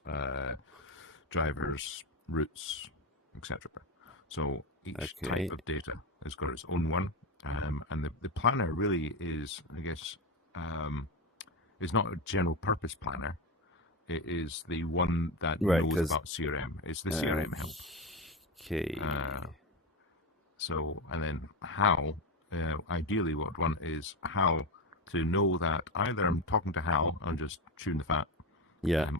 drivers, routes, etc. So each type of data has got its own one, and the planner really is, I guess, is not a general purpose planner. It is the one that knows about CRM. It's the CRM help. Okay. So, and then HAL, ideally what one is HAL to know that either I'm talking to HAL, I'm just chewing the fat,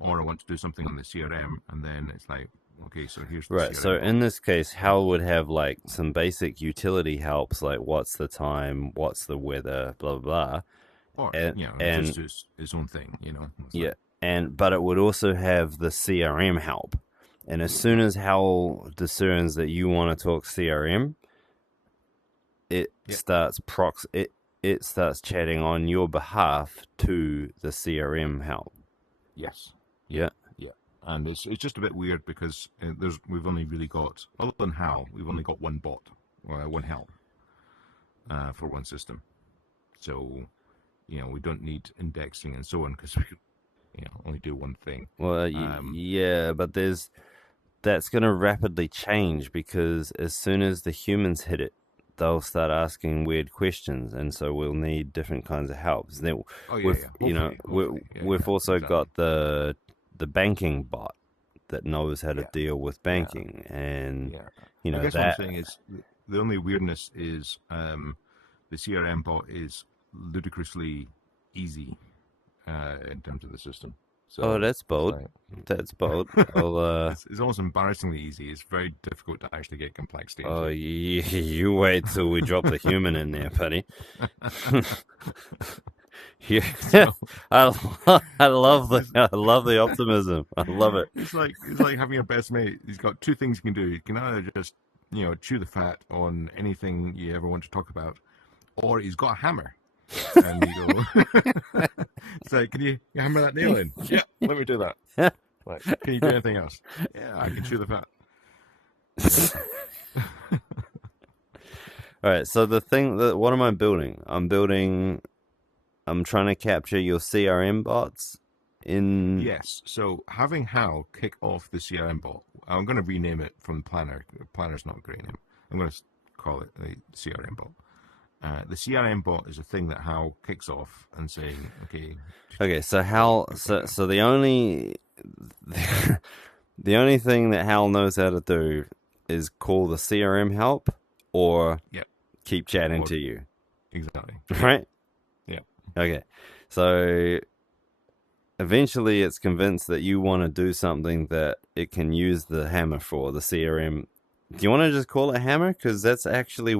or I want to do something on the CRM, and then it's like, okay, so here's the CRM. So in this case, HAL would have like some basic utility helps, like what's the time, what's the weather, blah, blah, blah. Or, and just his own thing, but it would also have the CRM help. And as soon as HAL discerns that you want to talk CRM, it starts it starts chatting on your behalf to the CRM help. Yes. Yeah. Yeah. And it's just a bit weird because we've only really got, other than HAL, we've only got one bot, or one help for one system. So, we don't need indexing and so on because we could, only do one thing. Well, but that's going to rapidly change because as soon as the humans hit it, they'll start asking weird questions, and so we'll need different kinds of helps. Then we've also got the banking bot that knows how to deal with banking, and I guess what I'm saying is the only weirdness is the CRM bot is ludicrously easy in terms of the system. So that's bold. That's bold. It's almost embarrassingly easy. It's very difficult to actually get complexity. Oh, you wait till we drop the human in there, buddy. I love the optimism. I love it. It's like having a best mate. He's got two things he can do. He can either just chew the fat on anything you ever want to talk about, or he's got a hammer. And you go, it's like, can you hammer that nail in? Yeah, let me do that. Like, can you do anything else? Yeah, I can chew the fat. All right, so what am I building? I'm trying to capture your CRM bots in... Yes, so having HAL kick off the CRM bot, I'm going to rename it from Planner. Planner's not a great name. I'm going to call it the CRM bot. The CRM bot is a thing that HAL kicks off and saying, okay. So HAL, so the only The only thing that HAL knows how to do is call the CRM help or Yep. keep chatting Or to you. exactly. Right? Yeah. Okay. So eventually it's convinced that you want to do something that it can use the hammer for, the CRM. Do you want to just call it hammer? Because that's actually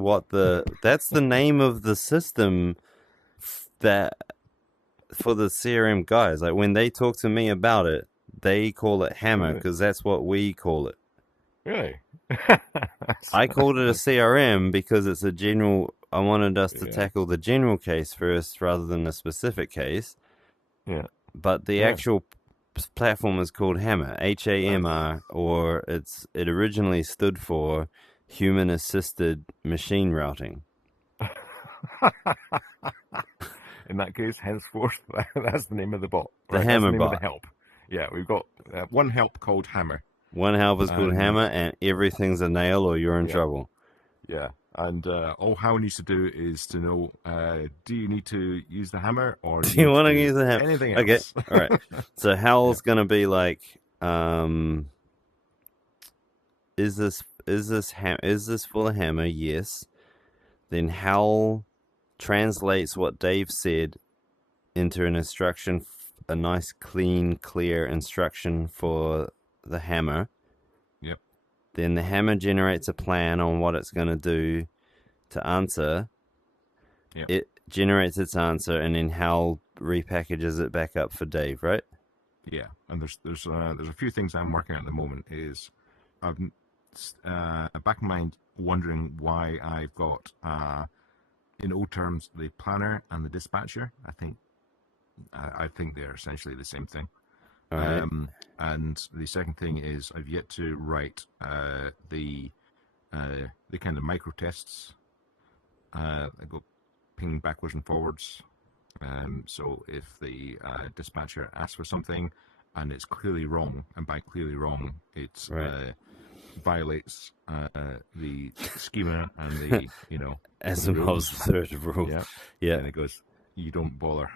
that's the name of the system that for the CRM guys. Like when they talk to me about it, they call it hammer Really? because that's what we call it. Really? I called it a That's, CRM because it's a general. I wanted us to yeah. tackle the general case first rather than the specific case. Yeah. But the Yeah. actual platform is called Hammer, HAMR, or it originally stood for Human Assisted Machine Routing. In that case, henceforth, that's the name of the bot. The Right, that's the Hammer name of the bot. help. Yeah, we've got one help called Hammer. One help is called And Hammer, and everything's a nail or you're in yeah, trouble. yeah. And all Hal needs to do is to know, do you need to use the hammer or do Do you you need to want to do use the Hammer? anything Okay, else? all right. So Yeah. Hal's gonna be like, is this for the Hammer? Yes. Then Hal translates what Dave said into an instruction, a nice, clean, clear instruction for the hammer. Yep. Then the hammer generates a plan on what it's going to do to answer. Yep. It generates its answer, and then Hal repackages it back up for Dave, right? Yeah. And there's a few things I'm working on at the moment. Is I've back in mind wondering why I've got in old terms the planner and the dispatcher. I think they're essentially the same thing. All right. And the second thing is I've yet to write the kind of micro tests that go ping backwards and forwards. So if the dispatcher asks for something and it's clearly wrong, and by clearly wrong, it Right. violates the schema and the Asimov's third rule. yeah, Yeah. and it goes. You don't bother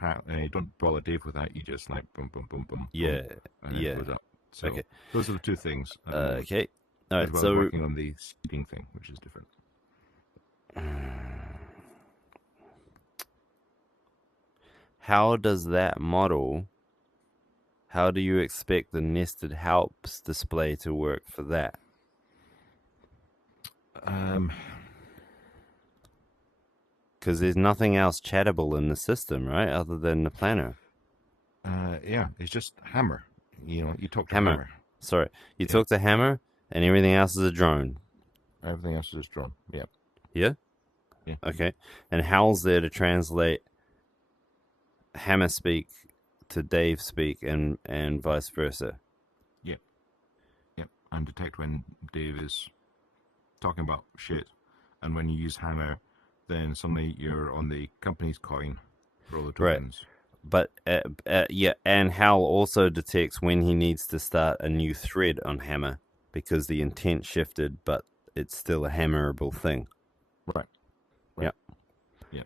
Dave with that. You just like boom, boom, boom, boom, Yeah. boom, and then it Yeah. goes up. So Okay. those are the two things at the moment, Okay. All as right. well as So working on the seeding thing, which is different. how does that model? How do you expect the nested helps display to work for that? Because there's nothing else chattable in the system, right? Other than the planner. Yeah, it's just Hammer. You talk to Hammer. Hammer. Sorry. You Yeah, talk to Hammer, and everything else is a drone. everything else is just drawn. Yeah, Yeah? yeah, Okay. And Hal's there to translate Hammer speak to Dave speak and vice versa. yeah, yeah. And detect when Dave is talking about shit, and when you use Hammer, then suddenly you're on the company's coin for all the Right. tokens. But yeah, and Hal also detects when he needs to start a new thread on Hammer because the intent shifted, but it's still a hammerable thing. Right. Yep. Yeah.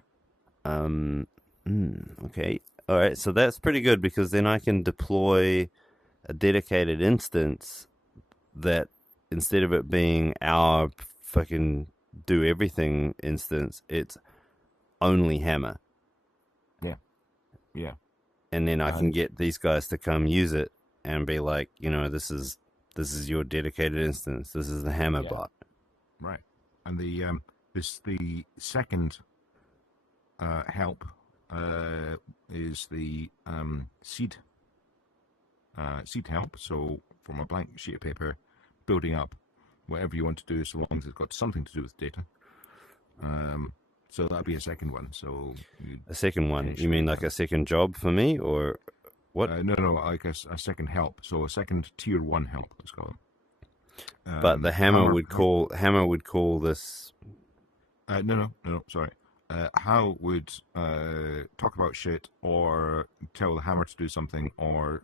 Okay. All right. So that's pretty good because then I can deploy a dedicated instance that instead of it being our fucking do everything instance, it's only Hammer. Yeah. Yeah. And then I can get these guys to come use it and be like, this is your dedicated instance. This is the Hammer bot. Right. And the second help is the seed help. So from a blank sheet of paper, building up whatever you want to do, so long as it's got something to do with data. So that'd be a second one. So a second one? You mean like a second job for me, or what? No, like a second help. So a second tier 1 help, let's call it. But the Hammer would call this. No, sorry. How would talk about shit or tell the Hammer to do something or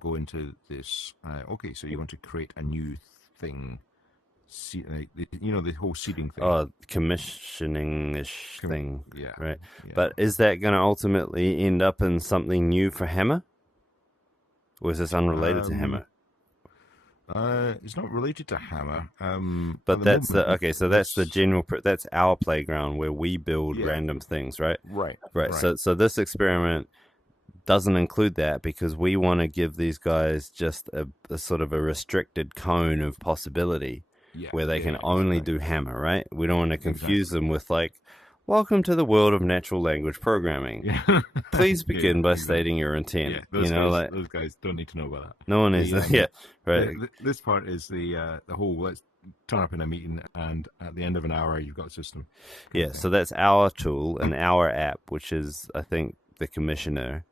go into this? Okay, so you want to create a new thing. The whole seeding thing. Oh, commissioning-ish thing. Yeah. Right. Yeah. But is that going to ultimately end up in something new for Hammer? Or is this unrelated to Hammer? It's not related to Hammer. At But the that's moment, so that's the general. That's our playground where we build yeah, random things, right? right, Right. right, So this experiment doesn't include that because we want to give these guys just a sort of a restricted cone of possibility yeah, where they yeah, can yeah, only exactly, do Hammer, right? We don't want to confuse exactly. them with like, welcome to the world of natural language programming. Yeah, Please yeah, begin by exactly. stating your Yeah, intent. You know, like those guys don't need to know about that. no one is, The yeah, right. this part is the whole let's turn up in a meeting and at the end of an hour you've got a system kind of Yeah, thing. so that's our tool and our app, which is, I think, the commissioner.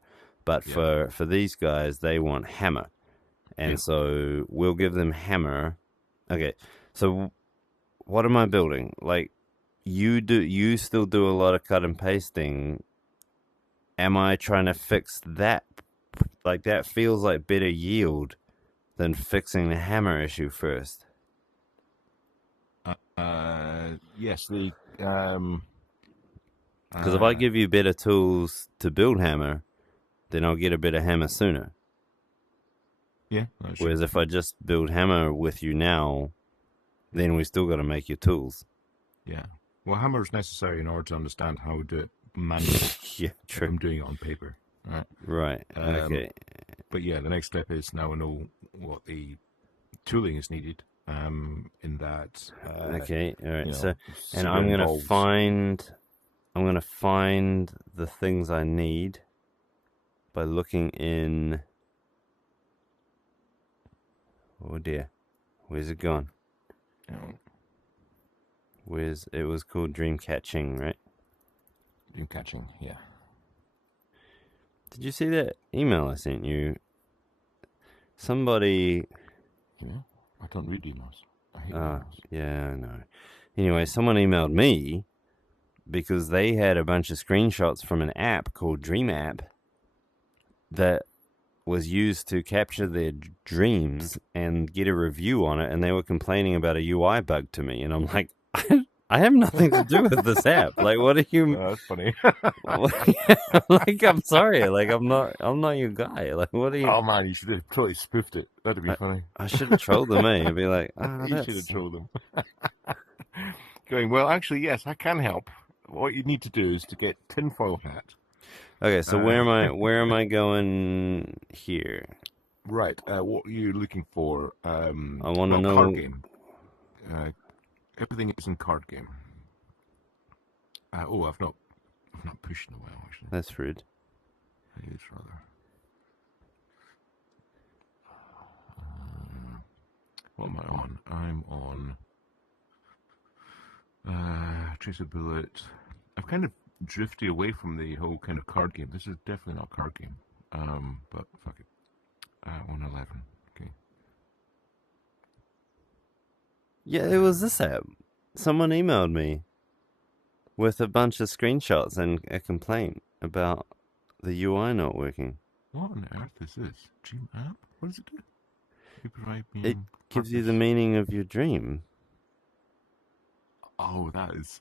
But Yeah, for these guys, they want Hammer. yeah. And so we'll give them Hammer. Okay, so what am I building? Like, you still do a lot of cut and pasting. Am I trying to fix that? Like, that feels like better yield than fixing the Hammer issue first. Yes, the um, Because if I uh, give you better tools to build Hammer, then I'll get a better Hammer sooner. yeah, that's true. Whereas if I just build Hammer with you now, then we still got to make your tools. Yeah. Well, Hammer is necessary in order to understand how to do it manually Yeah, if true. I'm doing it on paper. Right. Right. Okay. But yeah, the next step is now I know what the tooling is needed. In that, Okay. All right. you So, know, and Cinder involves. I'm gonna find the things I need by looking in. Oh dear, where's it gone? You know, Where's it was called dream catching, right? dream catching. Yeah. Did you see that email I sent you? Somebody. Yeah. I don't read emails. I hate emails. Yeah, I know. Anyway, someone emailed me because they had a bunch of screenshots from an app called Dream App that was used to capture their dreams and get a review on it, and they were complaining about a UI bug to me, and I'm like, I have nothing to do with this app. Like, what are you? That's funny. Like, I'm sorry. Like, I'm not your guy. Like, what are you? Oh man, you should have totally spoofed it. That'd be I, funny. I should have trolled them, eh? I'd be like, You should have that's told them. Going, well, actually, yes, I can help. What you need to do is to get tinfoil hat. okay. So where am I going here? Right. What are you looking for? I want to Well, card know. game. Everything is in card game. I've not pushed in a while actually. That's rude. It is rather. What am I on? I'm on Tracer Bullet. I've kind of drifted away from the whole kind of card game. This is definitely not a card game. But fuck it. 111. Okay. Yeah, it was this app. Someone emailed me with a bunch of screenshots and a complaint about the UI not working. What on earth is this? Dream app? What does it do? You provide me It gives you the meaning of your dream. Oh, that is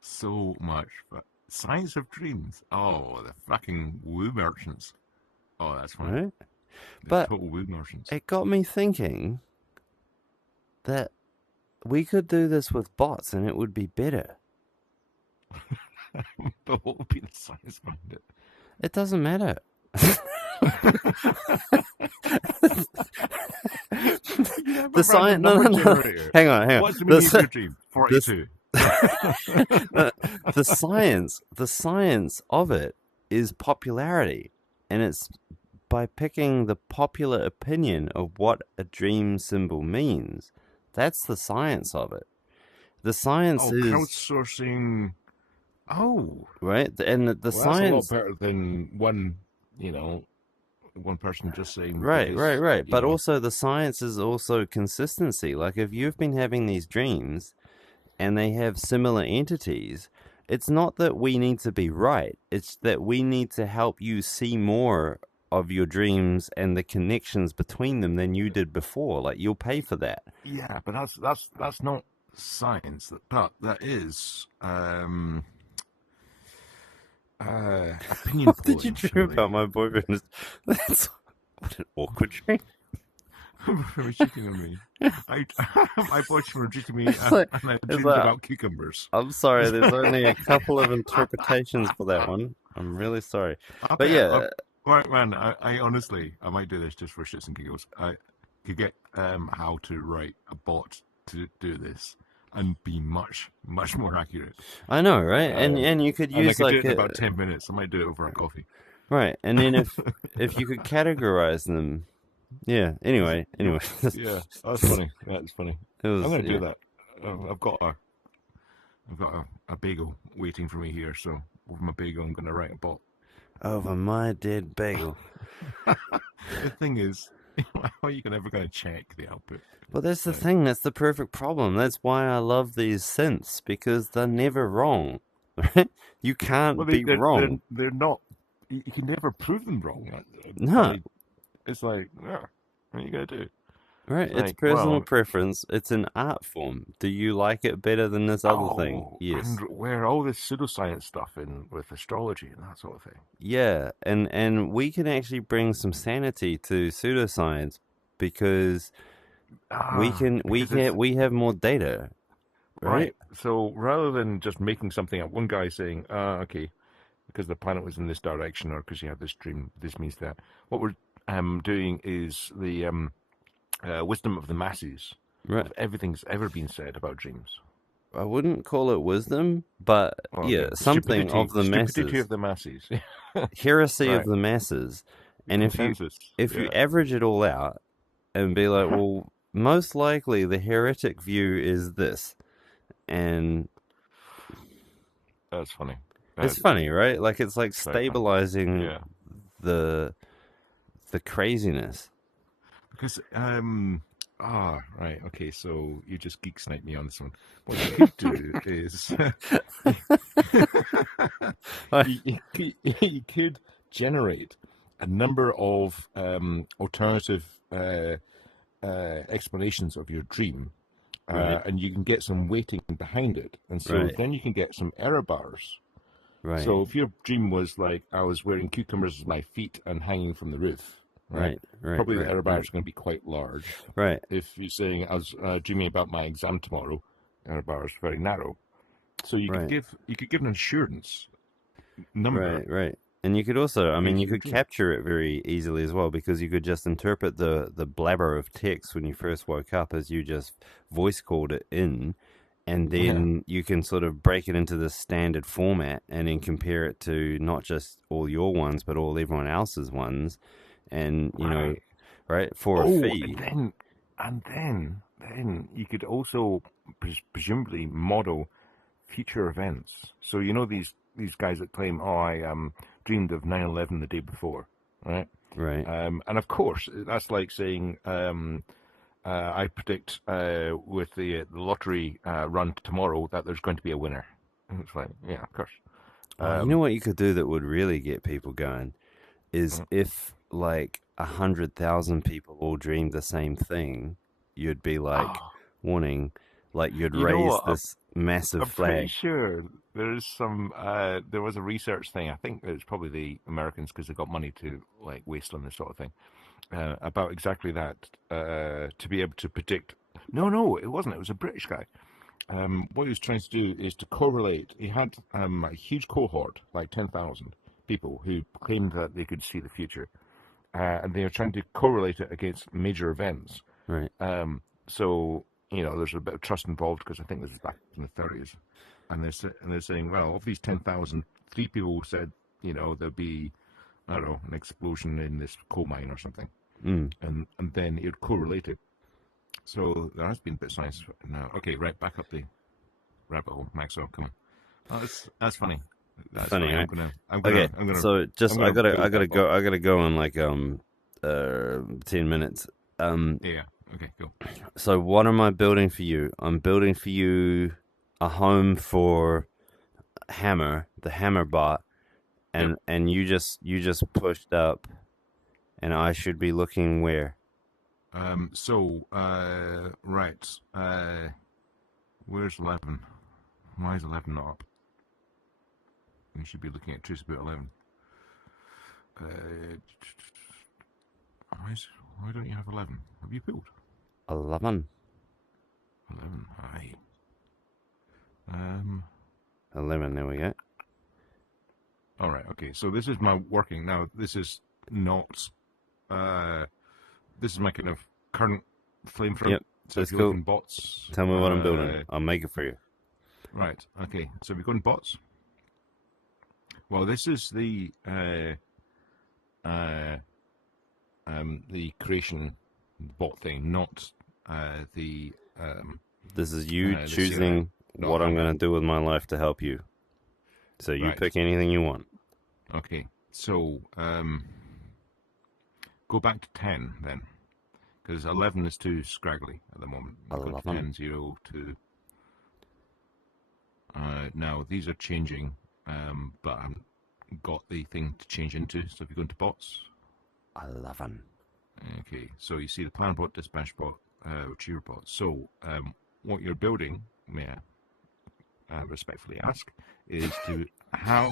so much. But Science of Dreams. Oh, the fucking woo merchants. Oh, that's funny. Right? The But total woo merchants. it got me thinking that we could do this with bots and it would be better. But what would be the science behind it? It doesn't matter. The science. No. Hang on. What's the meaning of your dream? 42. The science of it is popularity, and it's by picking the popular opinion of what a dream symbol means. That's the science of it. The science is crowdsourcing. Oh, right, and the science. That's a lot better than one person just saying Right. But also the science is also consistency. Like if you've been having these dreams and they have similar entities, it's not that we need to be right. It's that we need to help you see more of your dreams and the connections between them than you did before. Like you'll pay for that. Yeah, but that's not science. That is opinion What polling. did you dream about my boyfriend? That's what an awkward dream. for cheating on me. I I thought you were cheating me, It's like, and I it's dreamed like, about cucumbers. I'm sorry, there's only a couple of interpretations for that one. I'm really sorry. I But bet, yeah, right, man. I honestly, I might do this just for shits and giggles. I could get how to write a bot to do this and be much more accurate. I know, right? Uh, And you could and I use could do like it in a about 10 minutes. I might do it over a coffee. right, and then if you could categorize them, yeah. Anyway, No, anyway, yeah, that's funny. That's funny. it I'm was gonna do yeah. that. I've got a bagel waiting for me here. So with my bagel, I'm gonna write a bot. Over my dead bagel. The thing is, how are you ever gonna check the output? But It's that's the like, thing. That's the perfect problem. That's why I love these synths because they're never wrong. Right? You well, can't be wrong. they're not. You can never prove them wrong. No, It's like, yeah, what are you gonna do? right? It's It's like, personal well, preference. It's an art form. Do you like it better than this other thing? oh, and Yes. where all this pseudoscience stuff in with astrology and that sort of thing. Yeah, and we can actually bring some sanity to pseudoscience because Because it's we have more data, right? right. So rather than just making something up, one guy saying, okay, because the planet was in this direction, or because you had this dream, this means that. What we're doing is the wisdom of the masses Right. of everything's ever been said about dreams. I wouldn't call it wisdom, but Well, yeah, okay, something of the stupidity masses, of the masses. heresy of Right, the masses. the And consensus. if you Yeah, average it all out and be like, well, most likely the heretic view is this, and that's funny. it's That's funny, right? Like it's like very funny. stabilizing Yeah, the the craziness. because right, okay. So you just geek snipe me on this one. What you could do is you could generate a number of alternative explanations of your dream, Right, and you can get some weighting behind it, and so right, then you can get some error bars. right, So if your dream was like I was wearing cucumbers as my feet and hanging from the roof, right? right, right, Probably the right, error right, bars are going to be quite large. right, If you're saying I was dreaming about my exam tomorrow, error bars very narrow. So right. you could give an assurance number Right, right. And you could also, I mean, based you on your could dream. capture it very easily as well because you could just interpret the blabber of text when you first woke up as you just voice called it in, and Yeah, then you can sort of break it into the standard format and then compare it to not just all your ones but all everyone else's ones, and right. right, for a Oh, fee. then you could also presumably model future events. So you know these guys that claim, oh, I dreamed of 9/11 the day before, right? Right, And of course, that's like saying I predict with the lottery run tomorrow that there's going to be a winner. And it's like, yeah, of course. oh, you know Um, what you could do that would really get people going is mm, if like 100,000 people all dreamed the same thing, you'd be like oh, warning, like you'd you know raise what? this massive I'm pretty flag. sure there's some. There was a research thing. I think it's probably the Americans because they got money to like waste on this sort of thing. About exactly that. To be able to predict. No, no, it wasn't. It was a British guy. What he was trying to do is to correlate. He had a huge cohort, like 10,000 people, who claimed that they could see the future, and they were trying to correlate it against major events. Right. So there's a bit of trust involved because I think this is back in the 30s, and they're saying, well, of these 10,000, three people said, there'll be, I don't know, an explosion in this coal mine or something, Mm. and then it would correlate it. So there has been a bit of science now. Okay, right, back up the rabbit hole, Maxwell. Come on. Oh, that's funny. That's Funny, funny. right? Okay, so I'm just gonna build that bot. I gotta go in like 10 minutes. Yeah. Okay. Cool. So what am I building for you? I'm building for you a home for Hammer, the Hammer bot, Yep. and you just pushed up, and I should be looking where? Right. Where's 11? Why is 11 not up? You should be looking at Trace about 11. Uh, Why don't you have 11? Have you pulled? 11. 11, aye. 11, there we go. All right, okay. So this is my working. Now, this is not... this is my kind of current flamethrower. Yep, So that's if you look cool. in bots... Tell me what I'm building. I'll make it for you. Right, okay. So if we go in bots... Well, this is the creation bot thing, not the... this is you the choosing what I'm going to do with my life to help you. So you pick anything you want. Okay, so go back to 10 then, because 11 is too scraggly at the moment. 11. Go to 10, 0, 2. Now, these are changing, but I haven't got the thing to change into. So if you go into bots... 11. Okay, so you see the plan bot, dispatch bot, retriever bot. So what you're building, may I respectfully ask, is to how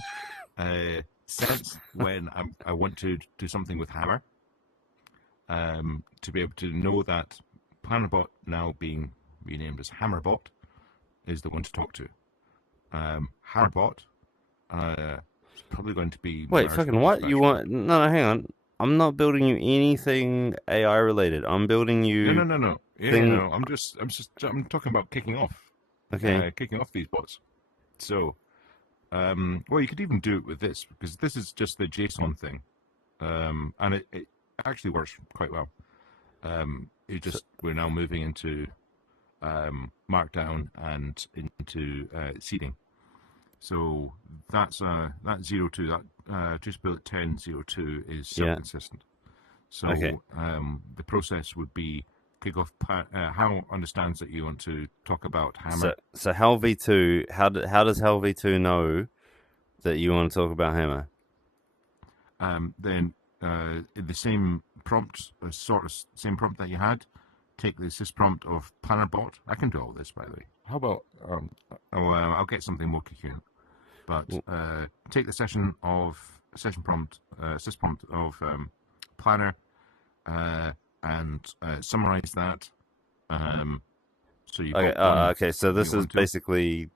sense when I want to do something with Hammer, to be able to know that Plannerbot, now being renamed as Hammerbot, is the one to talk to. Hammerbot is probably going to be... Wait, fucking what? You want... No, hang on. I'm not building you anything AI related. I'm building you... No. Yeah, I'm talking about kicking off. Okay. Kicking off these bots. So, well, you could even do it with this, because this is just the JSON thing. And it actually works quite well. We're now moving into Markdown and into seeding. So that's that 02, that just bullet 1002 is self-consistent. So the process would be kick off. HAL understands that you want to talk about Hammer. So HAL v2, how does HAL v2 know that you want to talk about Hammer? Then in the same prompt, same prompt that you had, take the sysprompt of Plannerbot. I can do all this, by the way. How about I'll get something more coherent. But take the session prompt, sysprompt of Planner, and summarize that. So you've got okay. So this is basically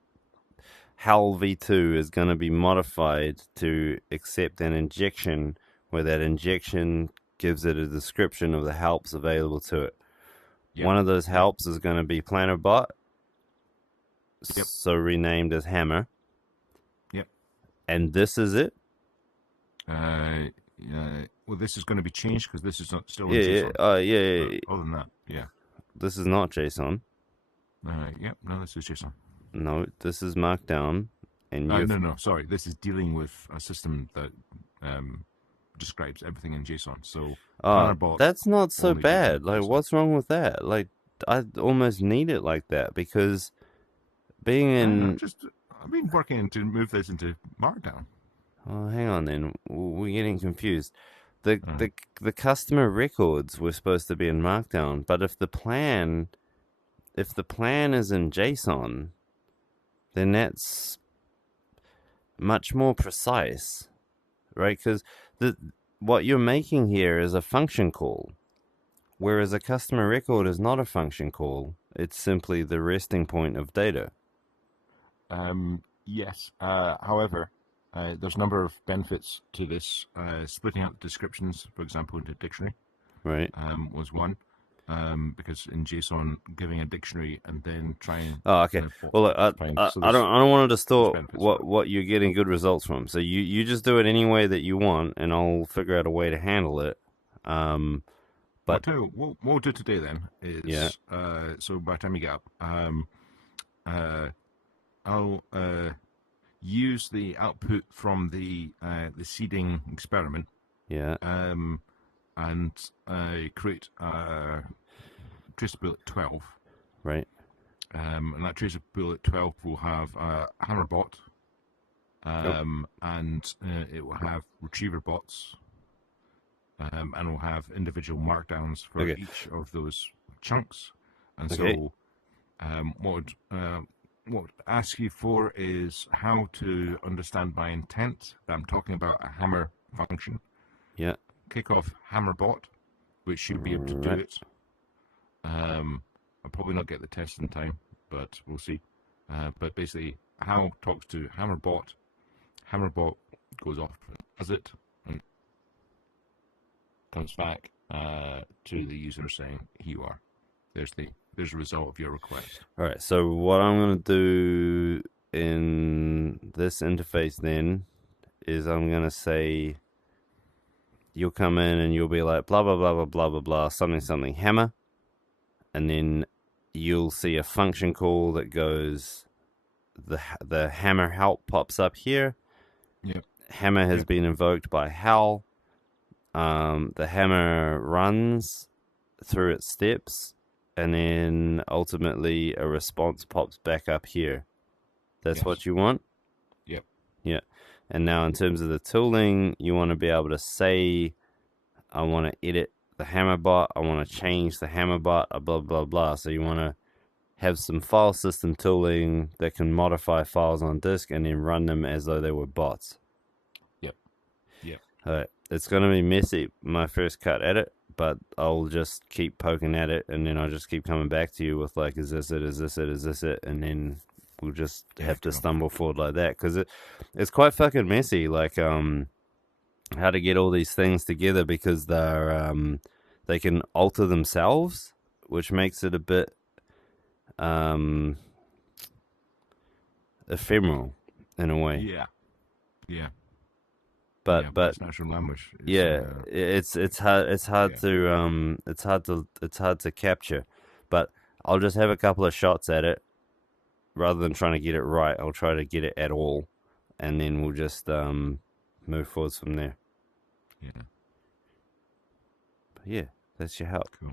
HAL v2 is going to be modified to accept an injection, where that injection gives it a description of the helps available to it. Yep. One of those helps is going to be Plannerbot, so renamed as Hammer. Yep. And this is it? Well, this is going to be changed because this is not still in JSON. Other than that, this is not JSON. No, this is JSON. No, this is Markdown. And no, sorry. This is dealing with a system that describes everything in JSON. So that's not so bad. Like, what's wrong with that? Like, I almost need it like that, because being in... I've been working to move this into Markdown. Oh, hang on then. We're getting confused. The customer records were supposed to be in Markdown, but if the plan is in JSON, then that's much more precise, right? Because what you're making here is a function call, whereas a customer record is not a function call. It's simply the resting point of data. Yes. However, there's a number of benefits to this. Splitting out descriptions, for example, into dictionary, right, was one. Because in JSON, giving a dictionary and then trying... Oh, okay. Well, look, I don't want to distort what you're getting good results from. So you just do it any way that you want, and I'll figure out a way to handle it. But what we'll do today then is so by the time you get up, I'll use the output from the seeding experiment. And create tracer bullet 12. Right. And that tracer bullet 12 will have Hammerbot, and it will have retriever bots, and will have individual markdowns for each of those chunks. And so what I'd ask you for is how to understand my intent that I'm talking about a hammer function. Yeah. Kick off Hammerbot, which should be able to do it. I'll probably not get the test in time, but we'll see. But basically, HAL talks to HammerBot. HammerBot goes off and does it, and comes back to the user saying, "Here you are. There's the result of your request." All right. So what I'm going to do in this interface then is I'm going to say you'll come in and you'll be like blah blah blah blah blah blah blah something hammer, and then you'll see a function call that goes the hammer help pops up here. Yep. Hammer has been invoked by HAL. The hammer runs through its steps, and then ultimately a response pops back up here. That's what you want? Yep. Yeah. And now in terms of the tooling, you want to be able to say, I want to edit the HammerBot, I want to change the HammerBot, blah, blah, blah. So you want to have some file system tooling that can modify files on disk and then run them as though they were bots. Yep. Yep. All right. It's going to be messy, my first cut at it, but I'll just keep poking at it, and then I'll just keep coming back to you with like, is this it, is this it, is this it? And then we'll just have to stumble forward like that, because it's quite fucking messy, like how to get all these things together, because they're they can alter themselves, which makes it a bit ephemeral in a way. Yeah. But it's natural language. It's hard to capture. But I'll just have a couple of shots at it. Rather than trying to get it right, I'll try to get it at all, and then we'll just move forwards from there. Yeah. But yeah, that's your help. Cool.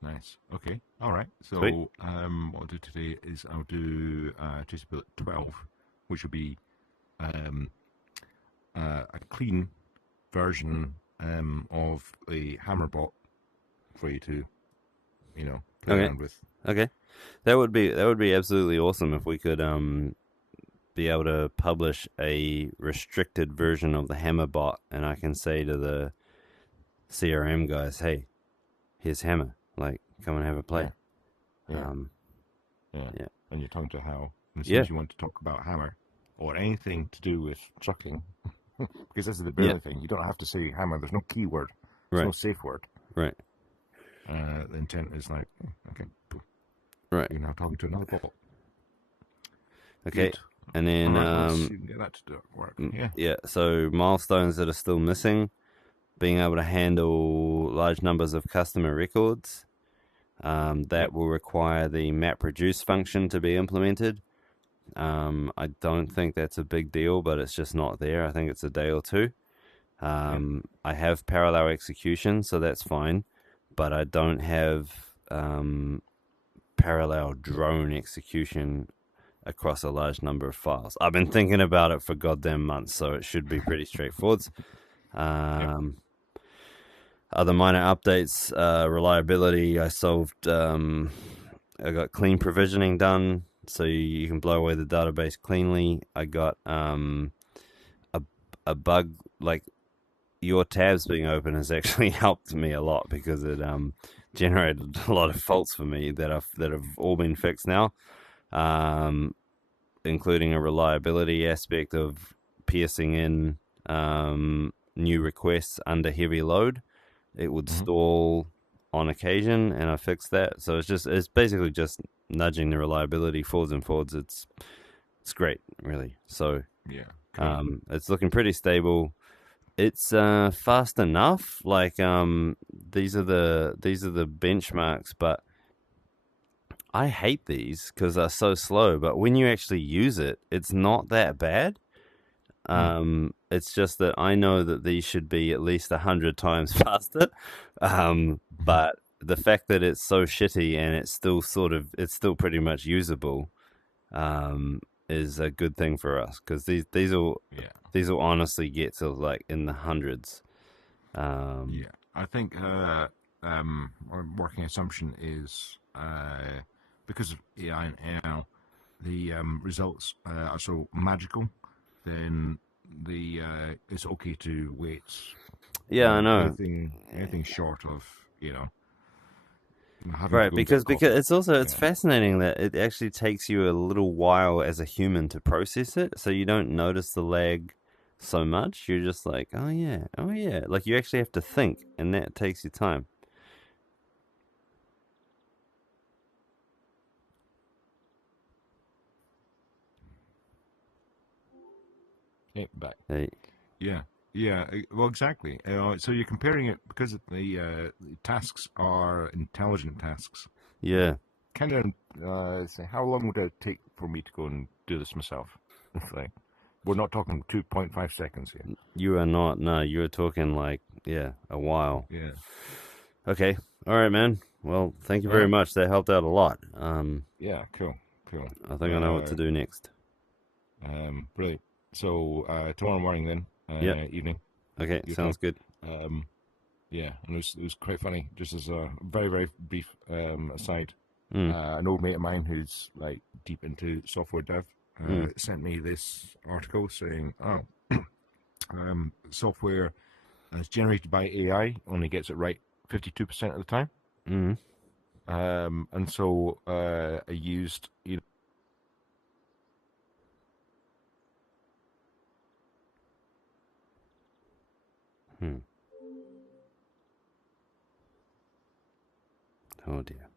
Nice. Okay. All right. So Sweet. what I'll do today is I'll do Traceability 12, which will be a clean version of a HammerBot for you to, play around with. Okay, that would be absolutely awesome if we could be able to publish a restricted version of the HammerBot, and I can say to the CRM guys, hey, here's Hammer, like, come and have a play. Yeah. Yeah. And you're talking to HAL. And as soon as you want to talk about Hammer or anything to do with trucking, because this is the brilliant thing, you don't have to say Hammer. There's no keyword. There's no safe word. Right. The intent is like, okay, right. You're now talking to another bot. Okay. Good. And then you can get that to work. Yeah. So milestones that are still missing: being able to handle large numbers of customer records. That will require the MapReduce function to be implemented. I don't think that's a big deal, but it's just not there. I think it's a day or two. I have parallel execution, so that's fine, but I don't have parallel drone execution across a large number of files. I've been thinking about it for goddamn months, so it should be pretty straightforward. Other minor updates, reliability, I solved, I got clean provisioning done, so you can blow away the database cleanly. I got a bug, like your tabs being open has actually helped me a lot, because it generated a lot of faults for me that have all been fixed now, including a reliability aspect of piercing in new requests under heavy load. It would stall on occasion, and I fixed that. So it's basically just nudging the reliability forwards and forwards. It's great, really. So cool. It's looking pretty stable. It's fast enough. Like these are the benchmarks, but I hate these because they're so slow. But when you actually use it, it's not that bad. It's just that I know that these should be at least 100 times faster. But the fact that it's so shitty and it's still pretty much usable, is a good thing for us, because these will honestly get to like in the hundreds. I think our working assumption is because of AI and ML, the results are so magical, then it's okay to wait Yeah, I know. Anything short of, having to Right, go and get a because coffee. it's fascinating that it actually takes you a little while as a human to process it, so you don't notice the lag so much. You're just like, oh yeah, like you actually have to think, and that takes you time. Back. Hey, Yeah, yeah. Well, exactly. So you're comparing it because the tasks are intelligent tasks. yeah, Kind of say, how long would it take for me to go and do this myself? It's like, we're not talking 2.5 seconds here. you are not. No, you're talking like a while. Yeah. Okay, all right, man. Well, thank you very Yeah. much. That helped out a lot. Yeah. Cool. Cool. I think I know what to do next. Brilliant. So tomorrow morning then, Yep. evening, Okay, your time. sounds good. Yeah, and it was quite funny. Just as a very very brief aside, Mm, an old mate of mine who's like deep into software dev mm, sent me this article saying, "Oh, software as generated by AI only gets it right 52% of the time." mm. And so I used, Hmm. Oh dear.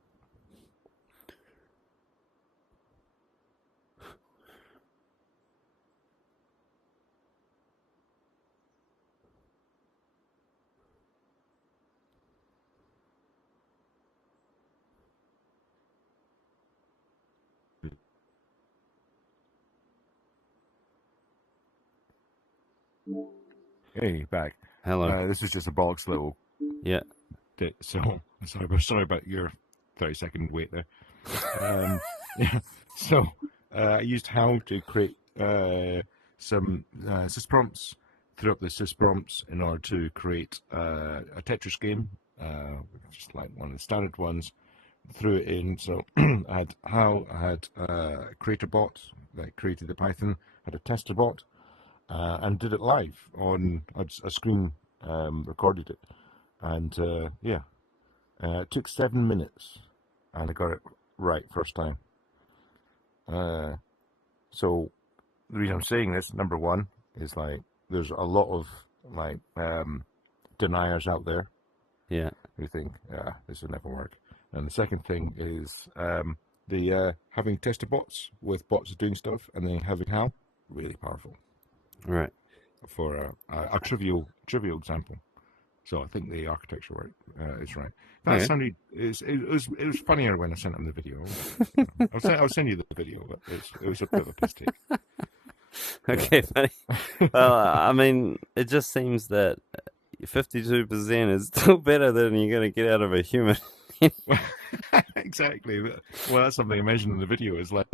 hey, back. Hello. This is just a box little Yeah. bit, so sorry about your 30-second wait there. Yeah, so I used HAL to create some sys prompts, threw up the sys prompts in order to create a Tetris game, just like one of the standard ones. Threw it in, so I had HAL, I had a creator bot that created the Python, had a tester bot, and did it live on a screen, recorded it, and it took 7 minutes, and I got it right first time. So the reason I'm saying this, number one, is like there's a lot of like deniers out there Yeah. who think, this will never work. And the second thing is the having tester bots with bots doing stuff, and then having HAL, really powerful Right. for a trivial example. So I think the architecture work is right. That Okay. sounded it was funnier when I sent him the video. I'll send you the video, but it was a bit of a piss take. Okay, funny. Well, I mean, it just seems that 52% is still better than you're going to get out of a human. Exactly. Well, that's something I mentioned in the video. Is like,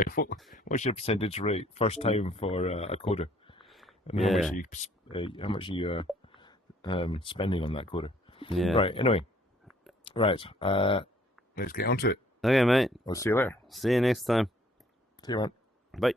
what's your percentage rate first time for a coder, and Yeah. how much you spending on that coder? Yeah. Right. Anyway, right. Let's get on to it. Okay, mate. I'll see you later. See you next time. See you, man. Bye.